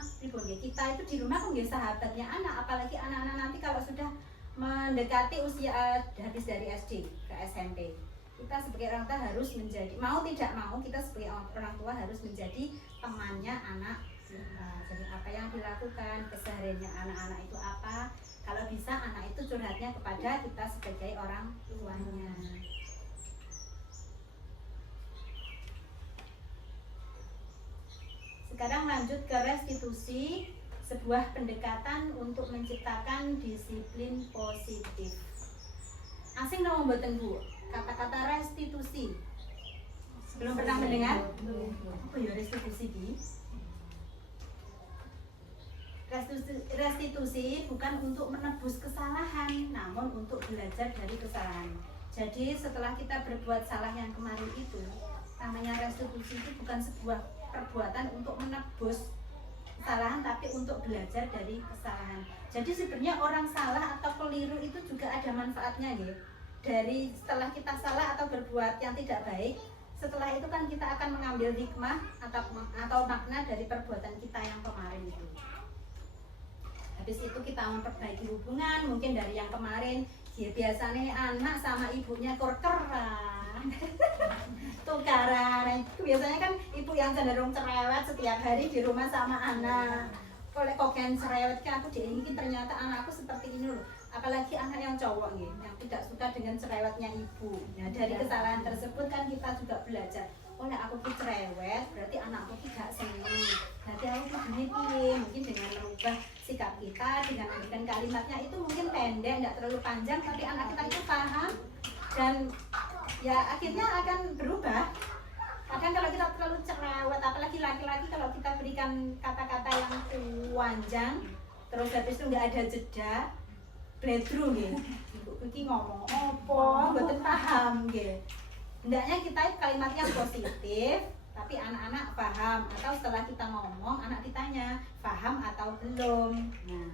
kita itu di rumah kan sahabatnya anak, apalagi anak-anak nanti kalau sudah mendekati usia habis dari SD ke SMP. Kita sebagai orang tua harus menjadi, mau tidak mau kita sebagai orang tua harus menjadi temannya anak kita. Jadi apa yang dilakukan, kesehariannya anak-anak itu apa, kalau bisa anak itu curhatnya kepada kita sebagai orang tuanya. Sekarang lanjut ke restitusi, sebuah pendekatan untuk menciptakan disiplin positif. Asing dong mboten Bu, kata-kata restitusi. Belum pernah mendengar? Apa ya restitusi di? Restitusi bukan untuk menebus kesalahan, namun untuk belajar dari kesalahan. Jadi setelah kita berbuat salah yang kemarin itu, namanya restitusi itu bukan sebuah perbuatan untuk menebus kesalahan, tapi untuk belajar dari kesalahan. Jadi sebenarnya orang salah atau keliru itu juga ada manfaatnya ya. Dari setelah kita salah atau berbuat yang tidak baik, setelah itu kan kita akan mengambil hikmah atau makna dari perbuatan kita yang kemarin itu. Habis itu kita memperbaiki hubungan, mungkin dari yang kemarin ya biasanya anak sama ibunya korkeran tukaran. Itu biasanya kan ibu yang cenderung cerewet setiap hari di rumah sama anak. Oleh kogen cerewet kan aku diingin, ternyata anakku seperti ini loh. Apalagi anak yang cowok nih, yang tidak suka dengan cerewetnya ibu. Nah dari kesalahan tersebut kan kita juga belajar. Oleh aku ki cerewet, berarti anakku ki gak seneng. Berarti aku kudune piye? Mungkin dengan merubah sikap kita, dengan memberikan kalimatnya itu mungkin pendek, tidak terlalu panjang, tapi anak kita itu paham dan ya akhirnya akan berubah. Kadang kalau kita terlalu cerewet, apalagi laki-laki, kalau kita berikan kata-kata yang panjang, terus habis itu nggak ada jeda, bledru gitu. Ibu Kiki ngomong opo, mboten paham gitu. Hendaknya kita kalimatnya positif, tapi anak-anak paham. Atau setelah kita ngomong, anak ditanya paham atau belum. Nah,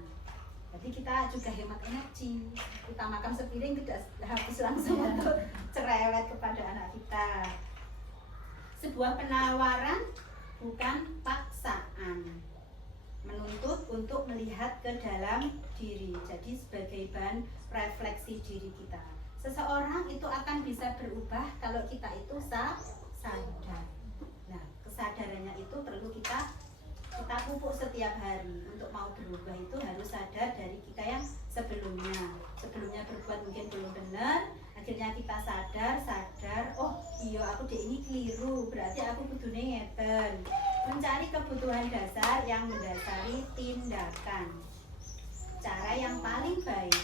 jadi kita juga hemat energi. Kita makan sepiring tidak habis langsung untuk cerewet kepada anak kita. Sebuah penawaran bukan paksaan, menuntut untuk melihat ke dalam diri. Jadi sebagai bahan refleksi diri kita. Seseorang itu akan bisa berubah kalau kita itu sadar. Nah, kesadarannya itu perlu kita pupuk setiap hari. Untuk mau berubah itu harus sadar dari kita yang sebelumnya berbuat mungkin belum benar. Akhirnya kita sadar, oh iya aku dek ini keliru, berarti aku kudune ngeten. Mencari kebutuhan dasar yang mendasari tindakan. Cara yang paling baik,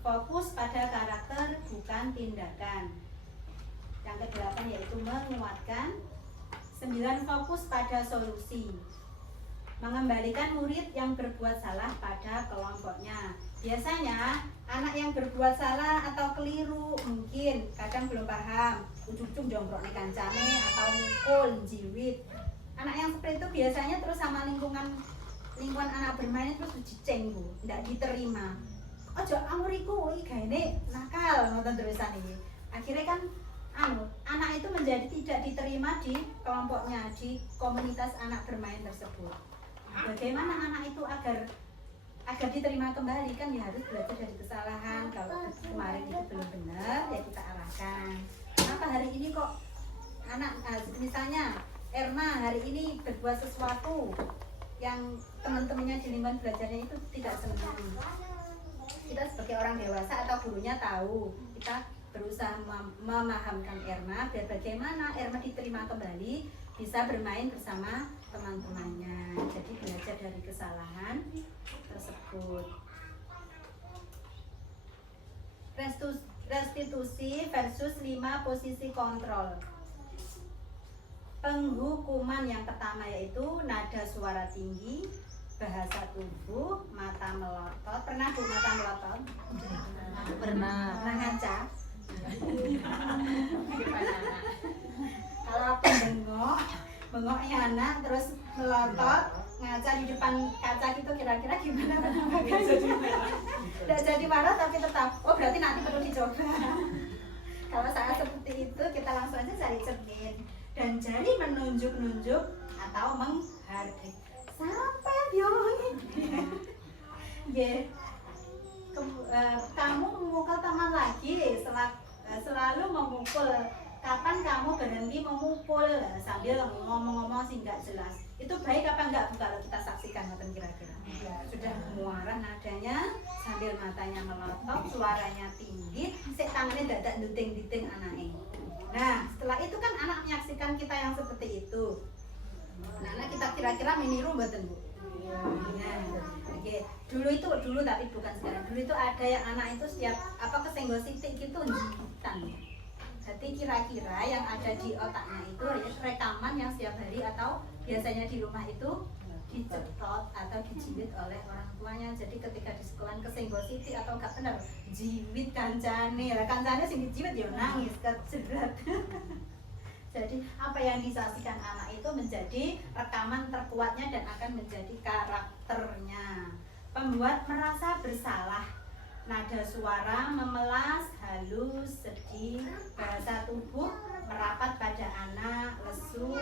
fokus pada karakter bukan tindakan. Yang ke-8 yaitu menguatkan. 9, fokus pada solusi. Mengembalikan murid yang berbuat salah pada kelompoknya. Biasanya anak yang berbuat salah atau keliru mungkin kadang belum paham, ujung-ujung jongkrok nih kancane atau mukul, jiwit. Anak yang seperti itu biasanya terus sama lingkungan anak bermain terus diceng bu, tidak diterima. Ojo amuriku, ini nakal, nonton terusan ini. Akhirnya kan anak itu menjadi tidak diterima di kelompoknya, di komunitas anak bermain tersebut. Bagaimana anak itu agar diterima kembali, kan ya harus belajar dari kesalahan. Kalau kemarin itu belum benar ya kita arahkan. Kenapa hari ini kok anak misalnya Erna hari ini berbuat sesuatu yang teman-temannya di lingkungan belajarnya itu tidak senang. Kita sebagai orang dewasa atau gurunya tahu, kita berusaha memahamkan Erna biar bagaimana Erna diterima kembali, bisa bermain bersama teman-temannya. Jadi belajar dari kesalahan tersebut. Restitusi versus 5 posisi kontrol. Penghukuman yang pertama yaitu nada suara tinggi, bahasa tubuh, mata melotot. Pernah bu mata melotot? Pernah ngaca? Kalau aku bengoknya anak terus melotot ngaca di depan kaca gitu, kira-kira gimana? Tidak jadi marah tapi tetap, oh berarti nanti perlu dicoba. Kalau saat seperti itu kita langsung aja cari cermin dan jari menunjuk-nunjuk atau menghardik sampai biologis. Kamu memukul teman lagi, selalu memukul. Kapan kamu berhenti memukul? Sambil ngomong-ngomong sih nggak jelas. Itu baik apa enggak bu kalau kita saksikan kira-kira? Ya, sudah muarah nadanya, sambil matanya melotot, suaranya tinggi, tangannya dadak duting-duting anaknya. Nah, setelah itu kan anak menyaksikan kita yang seperti itu. Nah, anak kita kira-kira meniru mboten bu? Nah, oke. Dulu tapi bukan sekarang. Dulu itu ada yang anak itu setiap kesenggol sitik gitu jitan. Jadi kira-kira yang ada di otaknya itu rekaman yang setiap hari atau biasanya di rumah itu dicetot atau dijiwit oleh orang tuanya. Jadi ketika di sekolah kesenggol sitik atau gak benar jiwit kancane. Lah kancane sing dijiwit ya nangis kejerat. Jadi apa yang disaksikan anak itu menjadi rekaman terkuatnya dan akan menjadi karakternya. Pembuat merasa bersalah. Nada suara memelas, halus, sedih, bahasa tubuh merapat pada anak, lesu.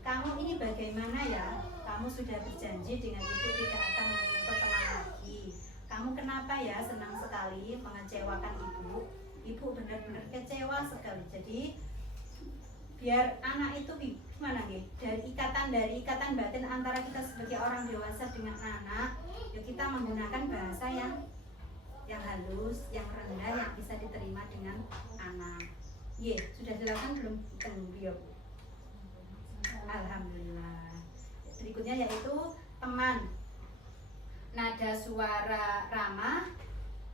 Kamu ini bagaimana ya? Kamu sudah berjanji dengan ibu tidak akan memukul teman lagi. Kamu kenapa ya senang sekali mengecewakan ibu? Ibu benar-benar kecewa sekali. Jadi biar anak itu gimana nih? Dari ikatan batin antara kita sebagai orang dewasa dengan anak, ya kita menggunakan bahasa yang halus, yang rendah, yang bisa diterima dengan anak. Sudah dilakukan belum? Belum. Alhamdulillah. Berikutnya yaitu teman. Nada suara ramah,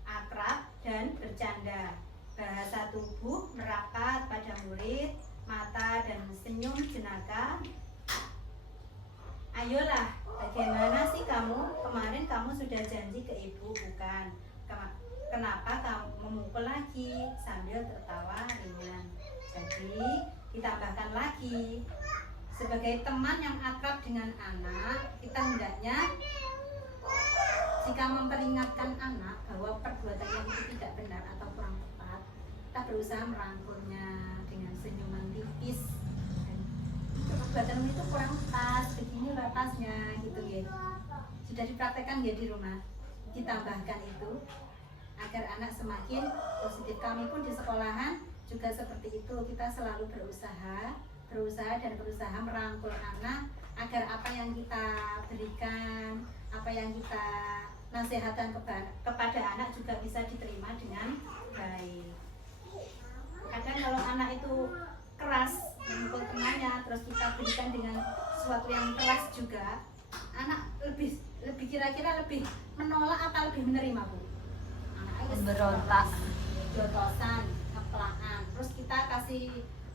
akrab, dan bercanda. Bahasa tubuh merapat pada murid, mata dan senyum jenaka. Ayolah, bagaimana sih kamu? Kemarin kamu sudah janji ke ibu, bukan? Kenapa kamu memukul lagi? Sambil tertawa ringan. Jadi ditambahkan lagi, sebagai teman yang akrab dengan anak, kita hendaknya jika memperingatkan anak bahwa perbuatannya itu tidak benar atau kurang tepat, kita berusaha merangkulnya dengan senyuman tipis. Perbuatanmu itu kurang pas, begini pasnya gitu ya. Sudah dipraktekkan ya di rumah. Ditambahkan itu agar anak semakin positif. Kami pun di sekolahan juga seperti itu. Kita selalu berusaha merangkul anak agar apa yang kita berikan, apa yang kita nasihatkan kepada anak juga bisa diterima dengan baik. Kadang kalau anak itu keras memukul temannya, terus kita berikan dengan sesuatu yang keras juga, anak lebih kira-kira lebih menolak atau lebih menerima, Bu? Anak Memberontak, jotosan, ngepelaan. Terus kita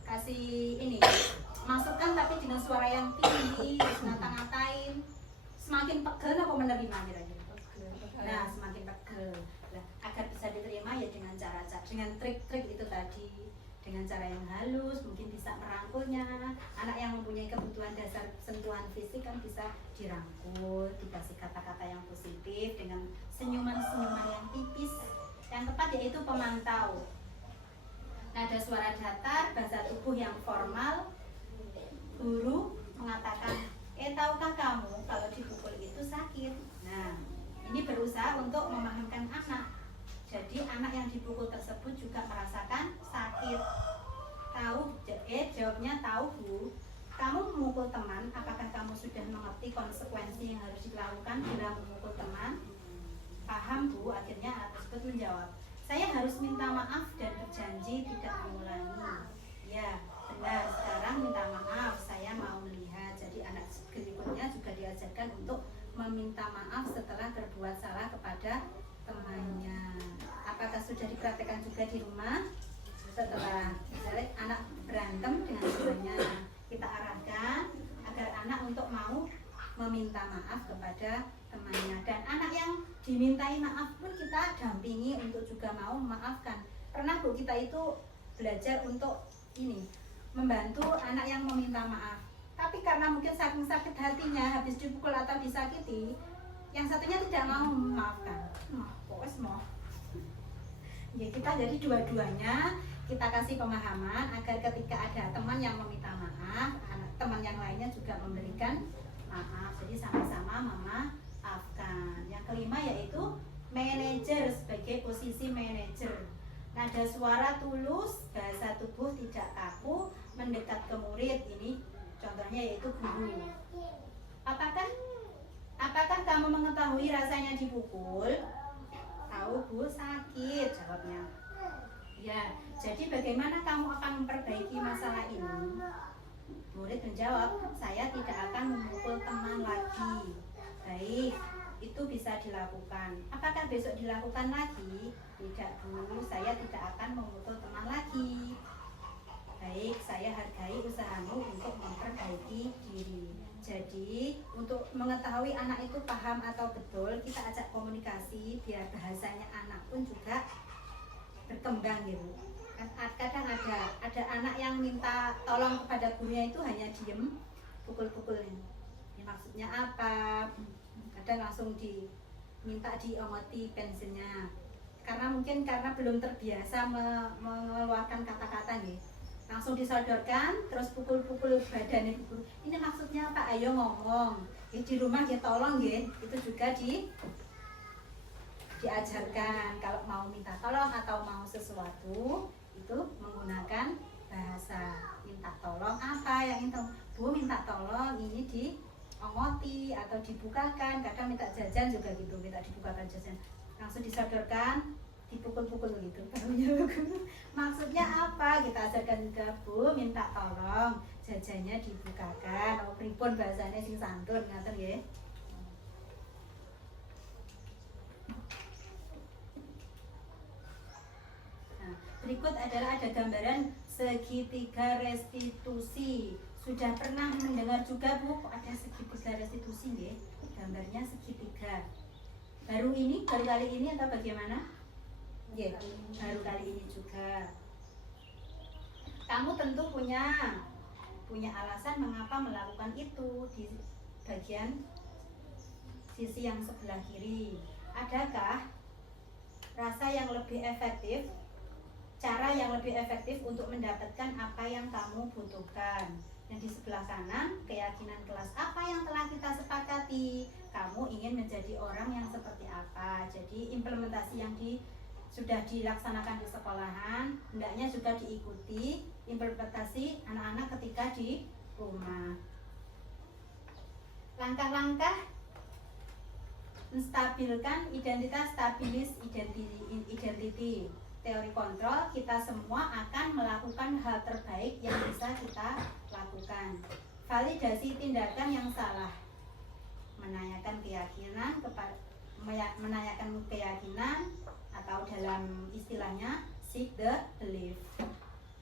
kasih ini masukkan tapi dengan suara yang tinggi, terus ngata-ngatain, semakin pegel apa menerima kira-kira? Nah, semakin pegel. Nah, agar bisa diterima ya dengan dengan trik-trik itu tadi, dengan cara yang halus, mungkin bisa merangkulnya. Anak yang mempunyai kebutuhan dasar sentuhan fisik kan bisa dirangkul, dikasih kata-kata yang positif dengan senyuman-senyuman yang tipis. Yang tepat yaitu pemantau. Nada suara datar, bahasa tubuh yang formal. Guru mengatakan, tahukah kamu kalau dipukul itu sakit? Nah, ini berusaha untuk memahamkan anak. Jadi anak yang dipukul tersebut juga merasakan sakit. Jawabnya tahu, Bu. Kamu memukul teman, apakah kamu sudah mengerti konsekuensi yang harus dilakukan bila memukul teman? Paham, Bu. Akhirnya anak tersebut menjawab, saya harus minta maaf dan berjanji tidak mengulangi. Ya, benar. Sekarang minta maaf, saya mau melihat. Jadi anak berikutnya juga diajarkan untuk meminta maaf setelah berbuat salah kepada temannya. Apakah sudah dipraktekkan juga di rumah? Setelah misalnya anak berantem dengan temannya, kita arahkan agar anak untuk mau meminta maaf kepada temannya. Dan anak yang dimintai maaf pun kita dampingi untuk juga mau memaafkan. Pernah, Bu, kita itu belajar untuk ini, membantu anak yang meminta maaf. Tapi karena mungkin saking sakit hatinya habis dipukul atau disakiti, yang satunya tidak mau memaafkan. Ya, kita jadi dua-duanya kita kasih pemahaman agar ketika ada teman yang meminta maaf, teman yang lainnya juga memberikan maaf. Jadi sama-sama memaafkan. Yang kelima yaitu manajer, sebagai posisi manajer. Nada suara tulus, bahasa tubuh tidak kaku, mendekat ke murid. Ini contohnya yaitu guru. Apakah kamu mengetahui rasanya dipukul? Tahu, Bu, sakit, jawabnya. Ya, jadi bagaimana kamu akan memperbaiki masalah ini? Murid menjawab, saya tidak akan memukul teman lagi. Baik, itu bisa dilakukan. Apakah besok dilakukan lagi? Tidak, Bu, saya tidak akan memukul teman lagi. Baik, saya hargai usahamu untuk memperbaiki diri. Jadi, untuk mengetahui anak itu paham atau betul, kita ajak komunikasi biar bahasanya anak pun juga berkembang gitu. Kadang ada anak yang minta tolong kepada gurunya itu hanya diem, pukul-pukulnya. Ya, maksudnya apa? Kadang langsung diminta diomoti pensilnya. Karena belum terbiasa mengeluarkan kata-kata nih. Langsung disodorkan, terus pukul-pukul badannya guru. Ini maksudnya apa? Ayo ngomong. Di rumah ya tolong ya. Itu juga diajarkan kalau mau minta tolong atau mau sesuatu itu menggunakan bahasa. Minta tolong apa yang itu? Bu minta tolong ini diomoti atau dibukakan. Kadang minta jajan juga gitu, minta dibukakan jajan. Langsung disodorkan, dipukul-pukul gitu. Maksudnya apa? Kita ajarkan juga, Bu minta tolong jajannya dibukakan. Oh pripun bahasanya sing santun ngaten nggih. Berikut adalah ada gambaran segitiga restitusi. Sudah pernah mendengar juga Bu, ada segitiga restitusi nggih? Gambarnya segitiga. Baru kali ini atau bagaimana? Ya, baru kali ini juga. Kamu tentu punya alasan mengapa melakukan itu di bagian sisi yang sebelah kiri. Adakah rasa yang lebih efektif? Cara yang lebih efektif untuk mendapatkan apa yang kamu butuhkan. Yang di sebelah kanan, keyakinan kelas apa yang telah kita sepakati. Kamu ingin menjadi orang yang seperti apa. Jadi implementasi yang sudah dilaksanakan di sekolahan, hendaknya juga diikuti implementasi anak-anak ketika di rumah. Langkah-langkah menstabilkan identitas, stabilis identity. Teori kontrol, kita semua akan melakukan hal terbaik yang bisa kita lakukan. Validasi tindakan yang salah, menanyakan keyakinan atau dalam istilahnya seek the belief.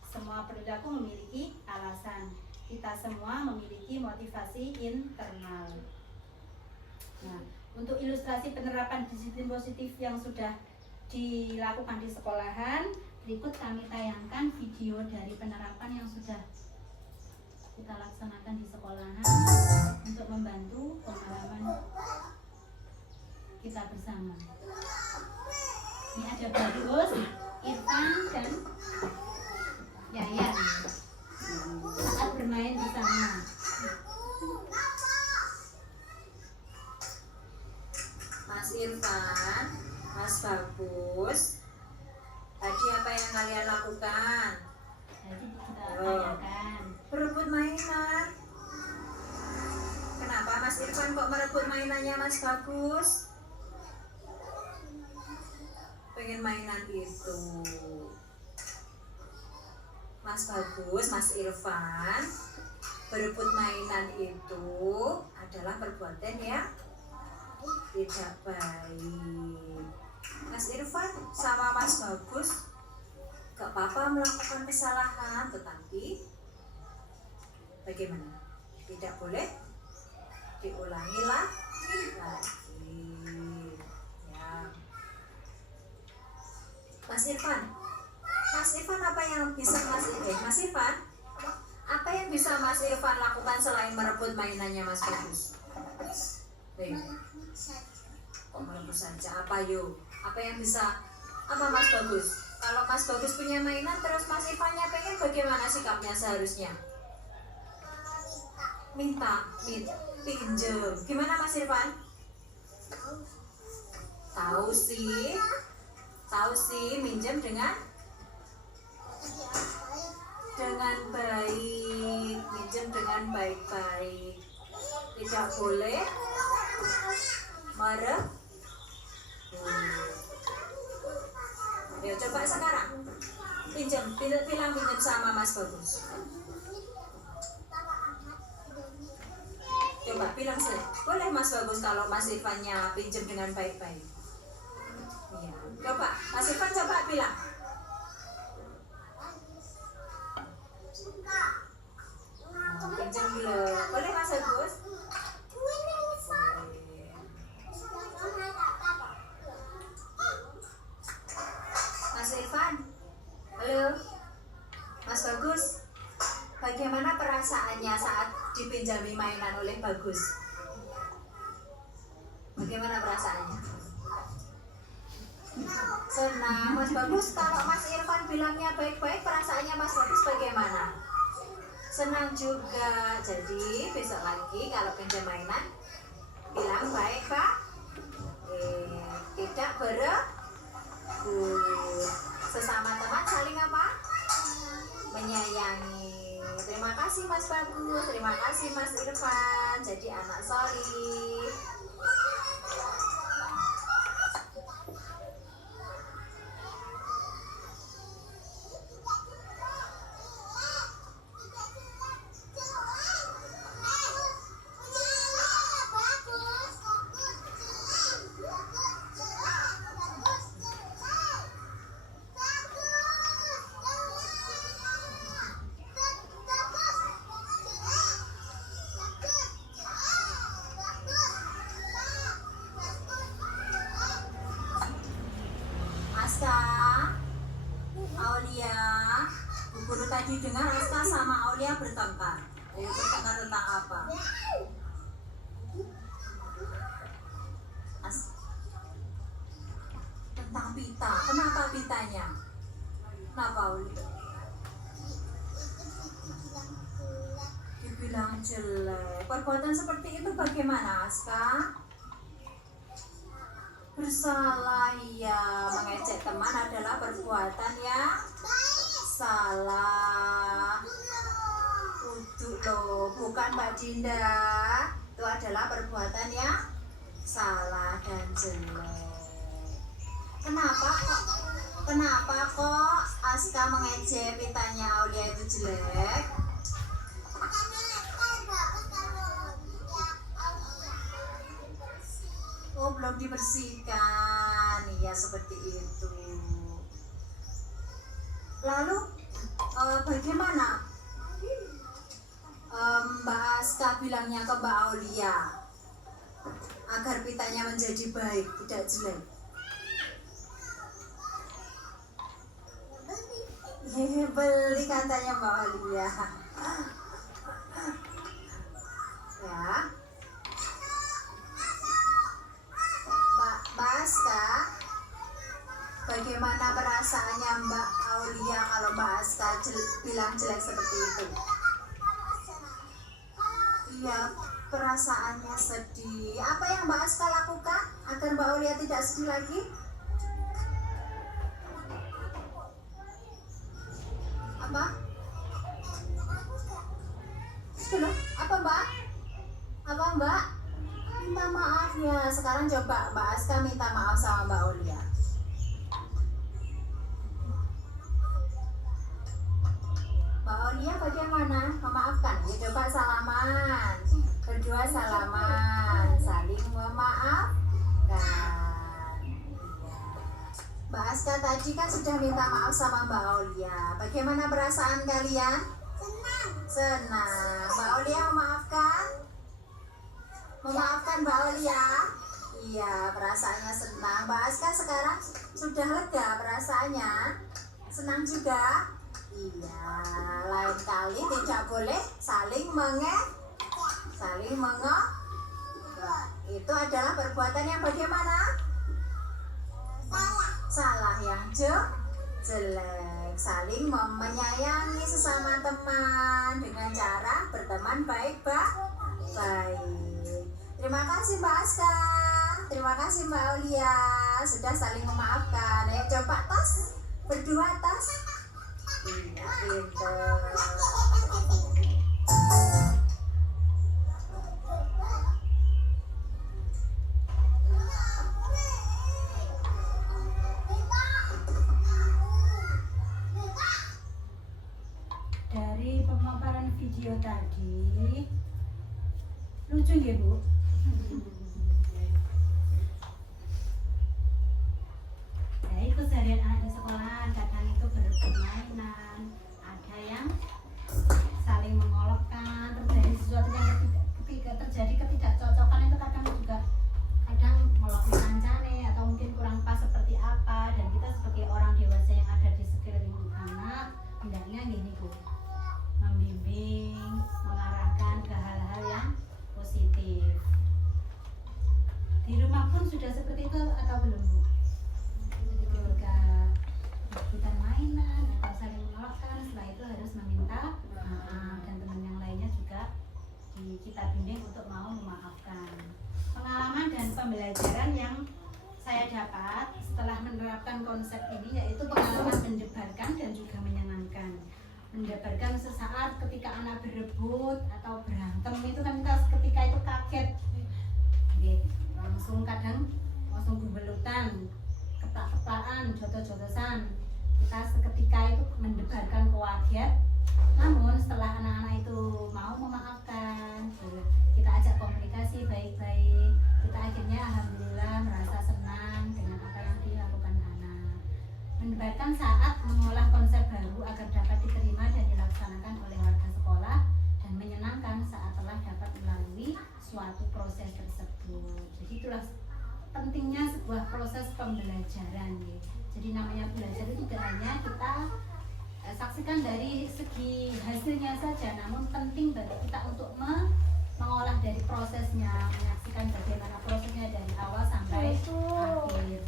Semua perilaku memiliki alasan. Kita semua memiliki motivasi internal. Nah, untuk ilustrasi penerapan disiplin positif yang sudah dilakukan di sekolahan, berikut kami tayangkan video dari penerapan yang sudah kita laksanakan di sekolahan untuk membantu pemahaman kita bersama. Ini ada Bagus, Irfan, dan Yayan saat bermain bersama. Mas Irfan, Mas Bagus, tadi apa yang kalian lakukan? Jadi kita tanyakan. Berebut mainan. Kenapa Mas Irfan kok merebut mainannya Mas Bagus? Pengen mainan itu. Mas Bagus, Mas Irfan, berebut mainan itu adalah perbuatan yang tidak baik. Mas Irfan sama Mas Bagus gak apa-apa melakukan kesalahan, tetapi bagaimana? Tidak boleh diulangi lagi. Ya. Mas Irfan apa yang bisa Mas Irfan? Apa yang bisa Mas Irfan lakukan selain merebut mainannya Mas Bagus? Kok merebut saja? Apa yang bisa? Apa Mas Bagus? Kalau Mas Bagus punya mainan terus Mas Irfannya pengen, bagaimana sikapnya seharusnya? Minta, pinjem. Gimana Mas Irfan? Tahu sih minjem dengan baik, minjem dengan baik-baik. Tidak boleh merebut. Ayo coba sekarang bilang pinjam sama Mas Bagus. Coba bilang boleh Mas Bagus kalau Mas Irfannya pinjam dengan baik-baik. Iya. Coba Mas Irfan coba bilang. Pinjam dulu. Boleh Mas Bagus? Mas Irfan, halo. dipinjami mainan oleh Bagus. Bagaimana perasaannya? Senang. Mas Bagus, kalau Mas Irfan bilangnya baik-baik, perasaannya Mas Bagus bagaimana? Senang juga. Jadi besok lagi kalau pinjam mainan bilang baik Pak. Tidak sesama teman saling apa? Menyayangi. Terima kasih Mas Bagus, terima kasih Mas Irfan. Jadi anak solih. Aulia, Bu Guru tadi dengar Aska sama Aulia bertengkar. Bertengkar tentang apa? Tentang pita. Kenapa pitanya? Kenapa Aulia? Dibilang jelek. Perbuatan seperti itu bagaimana Aska? Bersalah ya, mengejek teman adalah perbuatan yang salah. Untuk loh, bukan Mbak Dinda. Itu adalah perbuatan yang salah dan jelek. Kenapa kok Aska mengejek pitanya Aulia itu jelek? Oh, belum dibersihkan. Iya, seperti itu. Lalu bagaimana Mbak Aska bilangnya ke Mbak Aulia agar pitanya menjadi baik, tidak jelek? Beli katanya Mbak Aulia. Ya. Mbak Aska, bagaimana perasaannya Mbak Aulia kalau Mbak Aska bilang jelek seperti itu? Iya, perasaannya sedih. Apa yang Mbak Aska lakukan agar Mbak Aulia tidak sedih lagi? Apa? Sudah? Apa Mbak? Apa Mbak? Minta maaf ya. Sekarang coba Mbak Aska minta maaf sama Mbak Aulia. Mbak Aulia bagaimana? Memaafkan? Ya coba salaman. Berdua salaman. Saling memaafkan. Mbak Aska tadi kan sudah minta maaf sama Mbak Aulia. Bagaimana perasaan kalian? Senang. Mbak Aulia memaafkan? Memaafkan Mbak Aulia? Iya, perasaannya senang. Mbak Aska sekarang sudah lega perasaannya? Senang juga? Iya, lain kali tidak boleh saling itu adalah perbuatan yang bagaimana? Salah yang jelek. Saling menyayangi sesama teman dengan cara berteman baik-baik. Terima kasih Mbak Aska. Terima kasih Mbak Aulia sudah saling memaafkan. Ayo coba tos, berdua tos. Iya, pinter. Dari pemaparan video tadi, lucu ya Bu? Ya itu seharian anak di sekolah, kadang itu bermainan, ada yang saling mengolokkan, terjadi sesuatu yang terjadi ketidakcocokan itu kadang juga melokis kancane atau mungkin kurang pas seperti apa, dan kita sebagai orang dewasa yang ada di sekeliling anak hendaknya gini Bu, membimbing, mengarahkan ke hal-hal dapat setelah menerapkan konsep ini yaitu pengalaman mendebarkan dan juga menyenangkan. Mendebarkan sesaat ketika anak berebut atau berantem itu kan kita ketika itu kaget, langsung kadang langsung berbelutan, ketak-ketakan, jotos-jotosan. Kita seketika itu mendebarkan kewajian. Namun setelah anak-anak itu mau memaafkan, kita ajak komunikasi baik-baik, kita akhirnya alhamdulillah merasa senang dengan apa yang dilakukan anak. Mendebarkan saat mengolah konsep baru agar dapat diterima dan dilaksanakan oleh warga sekolah dan menyenangkan saat telah dapat melalui suatu proses tersebut. Jadi itulah pentingnya sebuah proses pembelajaran ya. Jadi namanya belajar itu tidak hanya kita saksikan dari segi hasilnya saja, namun penting bagi kita untuk mengolah dari prosesnya, menyaksikan bagaimana prosesnya dari awal sampai akhir.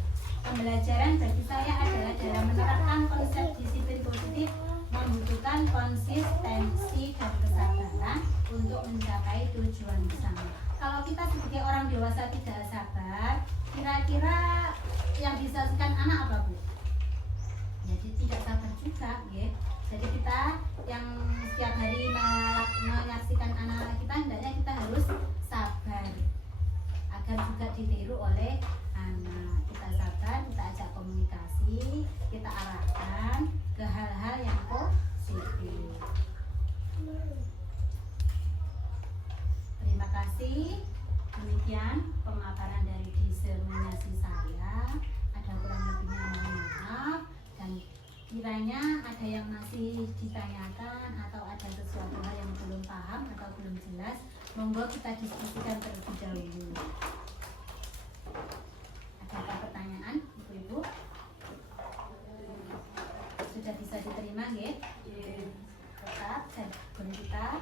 Pembelajaran bagi saya adalah dalam menerapkan konsep disiplin positif membutuhkan konsistensi dan kesabaran untuk mencapai tujuan bersama. Kalau kita sebagai orang dewasa tidak sabar, kira-kira yang disaksikan anak apa, Bu? Jadi tidak sabar juga, ya. Jadi kita yang setiap hari menyaksikan anak-anak kita, hendaknya kita harus sabar agar juga ditiru oleh anak. Kita sabar, kita ajak komunikasi, kita arahkan ke hal-hal yang positif. Terima kasih. Demikian pemaparan dari diseminasi saya. Ada kurang lebihnya mohon maaf, dan kiranya ada yang masih ditanyakan atau ada sesuatu hal yang belum paham atau belum jelas, monggo kita diskusikan terlebih dahulu. Ada pertanyaan, Ibu-ibu? Sudah bisa diterima, ya? Tetap guru kita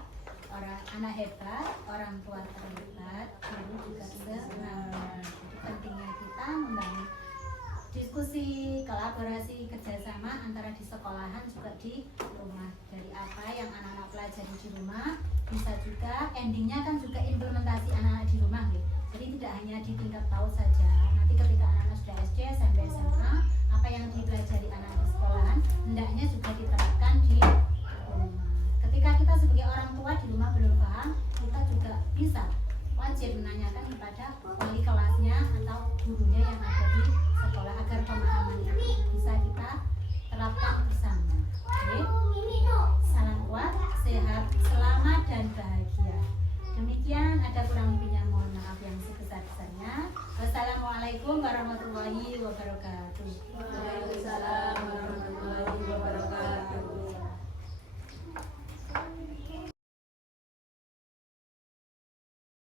orang anak hebat, orang tua terhebat, guru juga semangat. Jadi pentingnya kita membangun diskusi, kolaborasi, kerjasama antara di sekolahan juga di rumah. Dari apa yang anak-anak pelajari di rumah, bisa juga endingnya kan juga implementasi anak-anak di rumah, ya. Jadi tidak hanya di tingkat tahu saja. Nanti ketika anak-anak sudah SD, SMP, SMA, apa yang dipelajari anak di sekolahan hendaknya juga diterapkan di rumah. Ketika kita sebagai orang tua di rumah belum paham, kita juga bisa wajib menanyakan kepada wali kelasnya atau gurunya yang ada di sekolah agar pemahaman itu bisa kita terapkan bersama. Oke? Salam kuat, sehat, selamat dan bahagia. Demikian, ada kurang lebihnya mohon maaf yang sebesar-besarnya. Wassalamualaikum warahmatullahi wabarakatuh. Waalaikumsalam.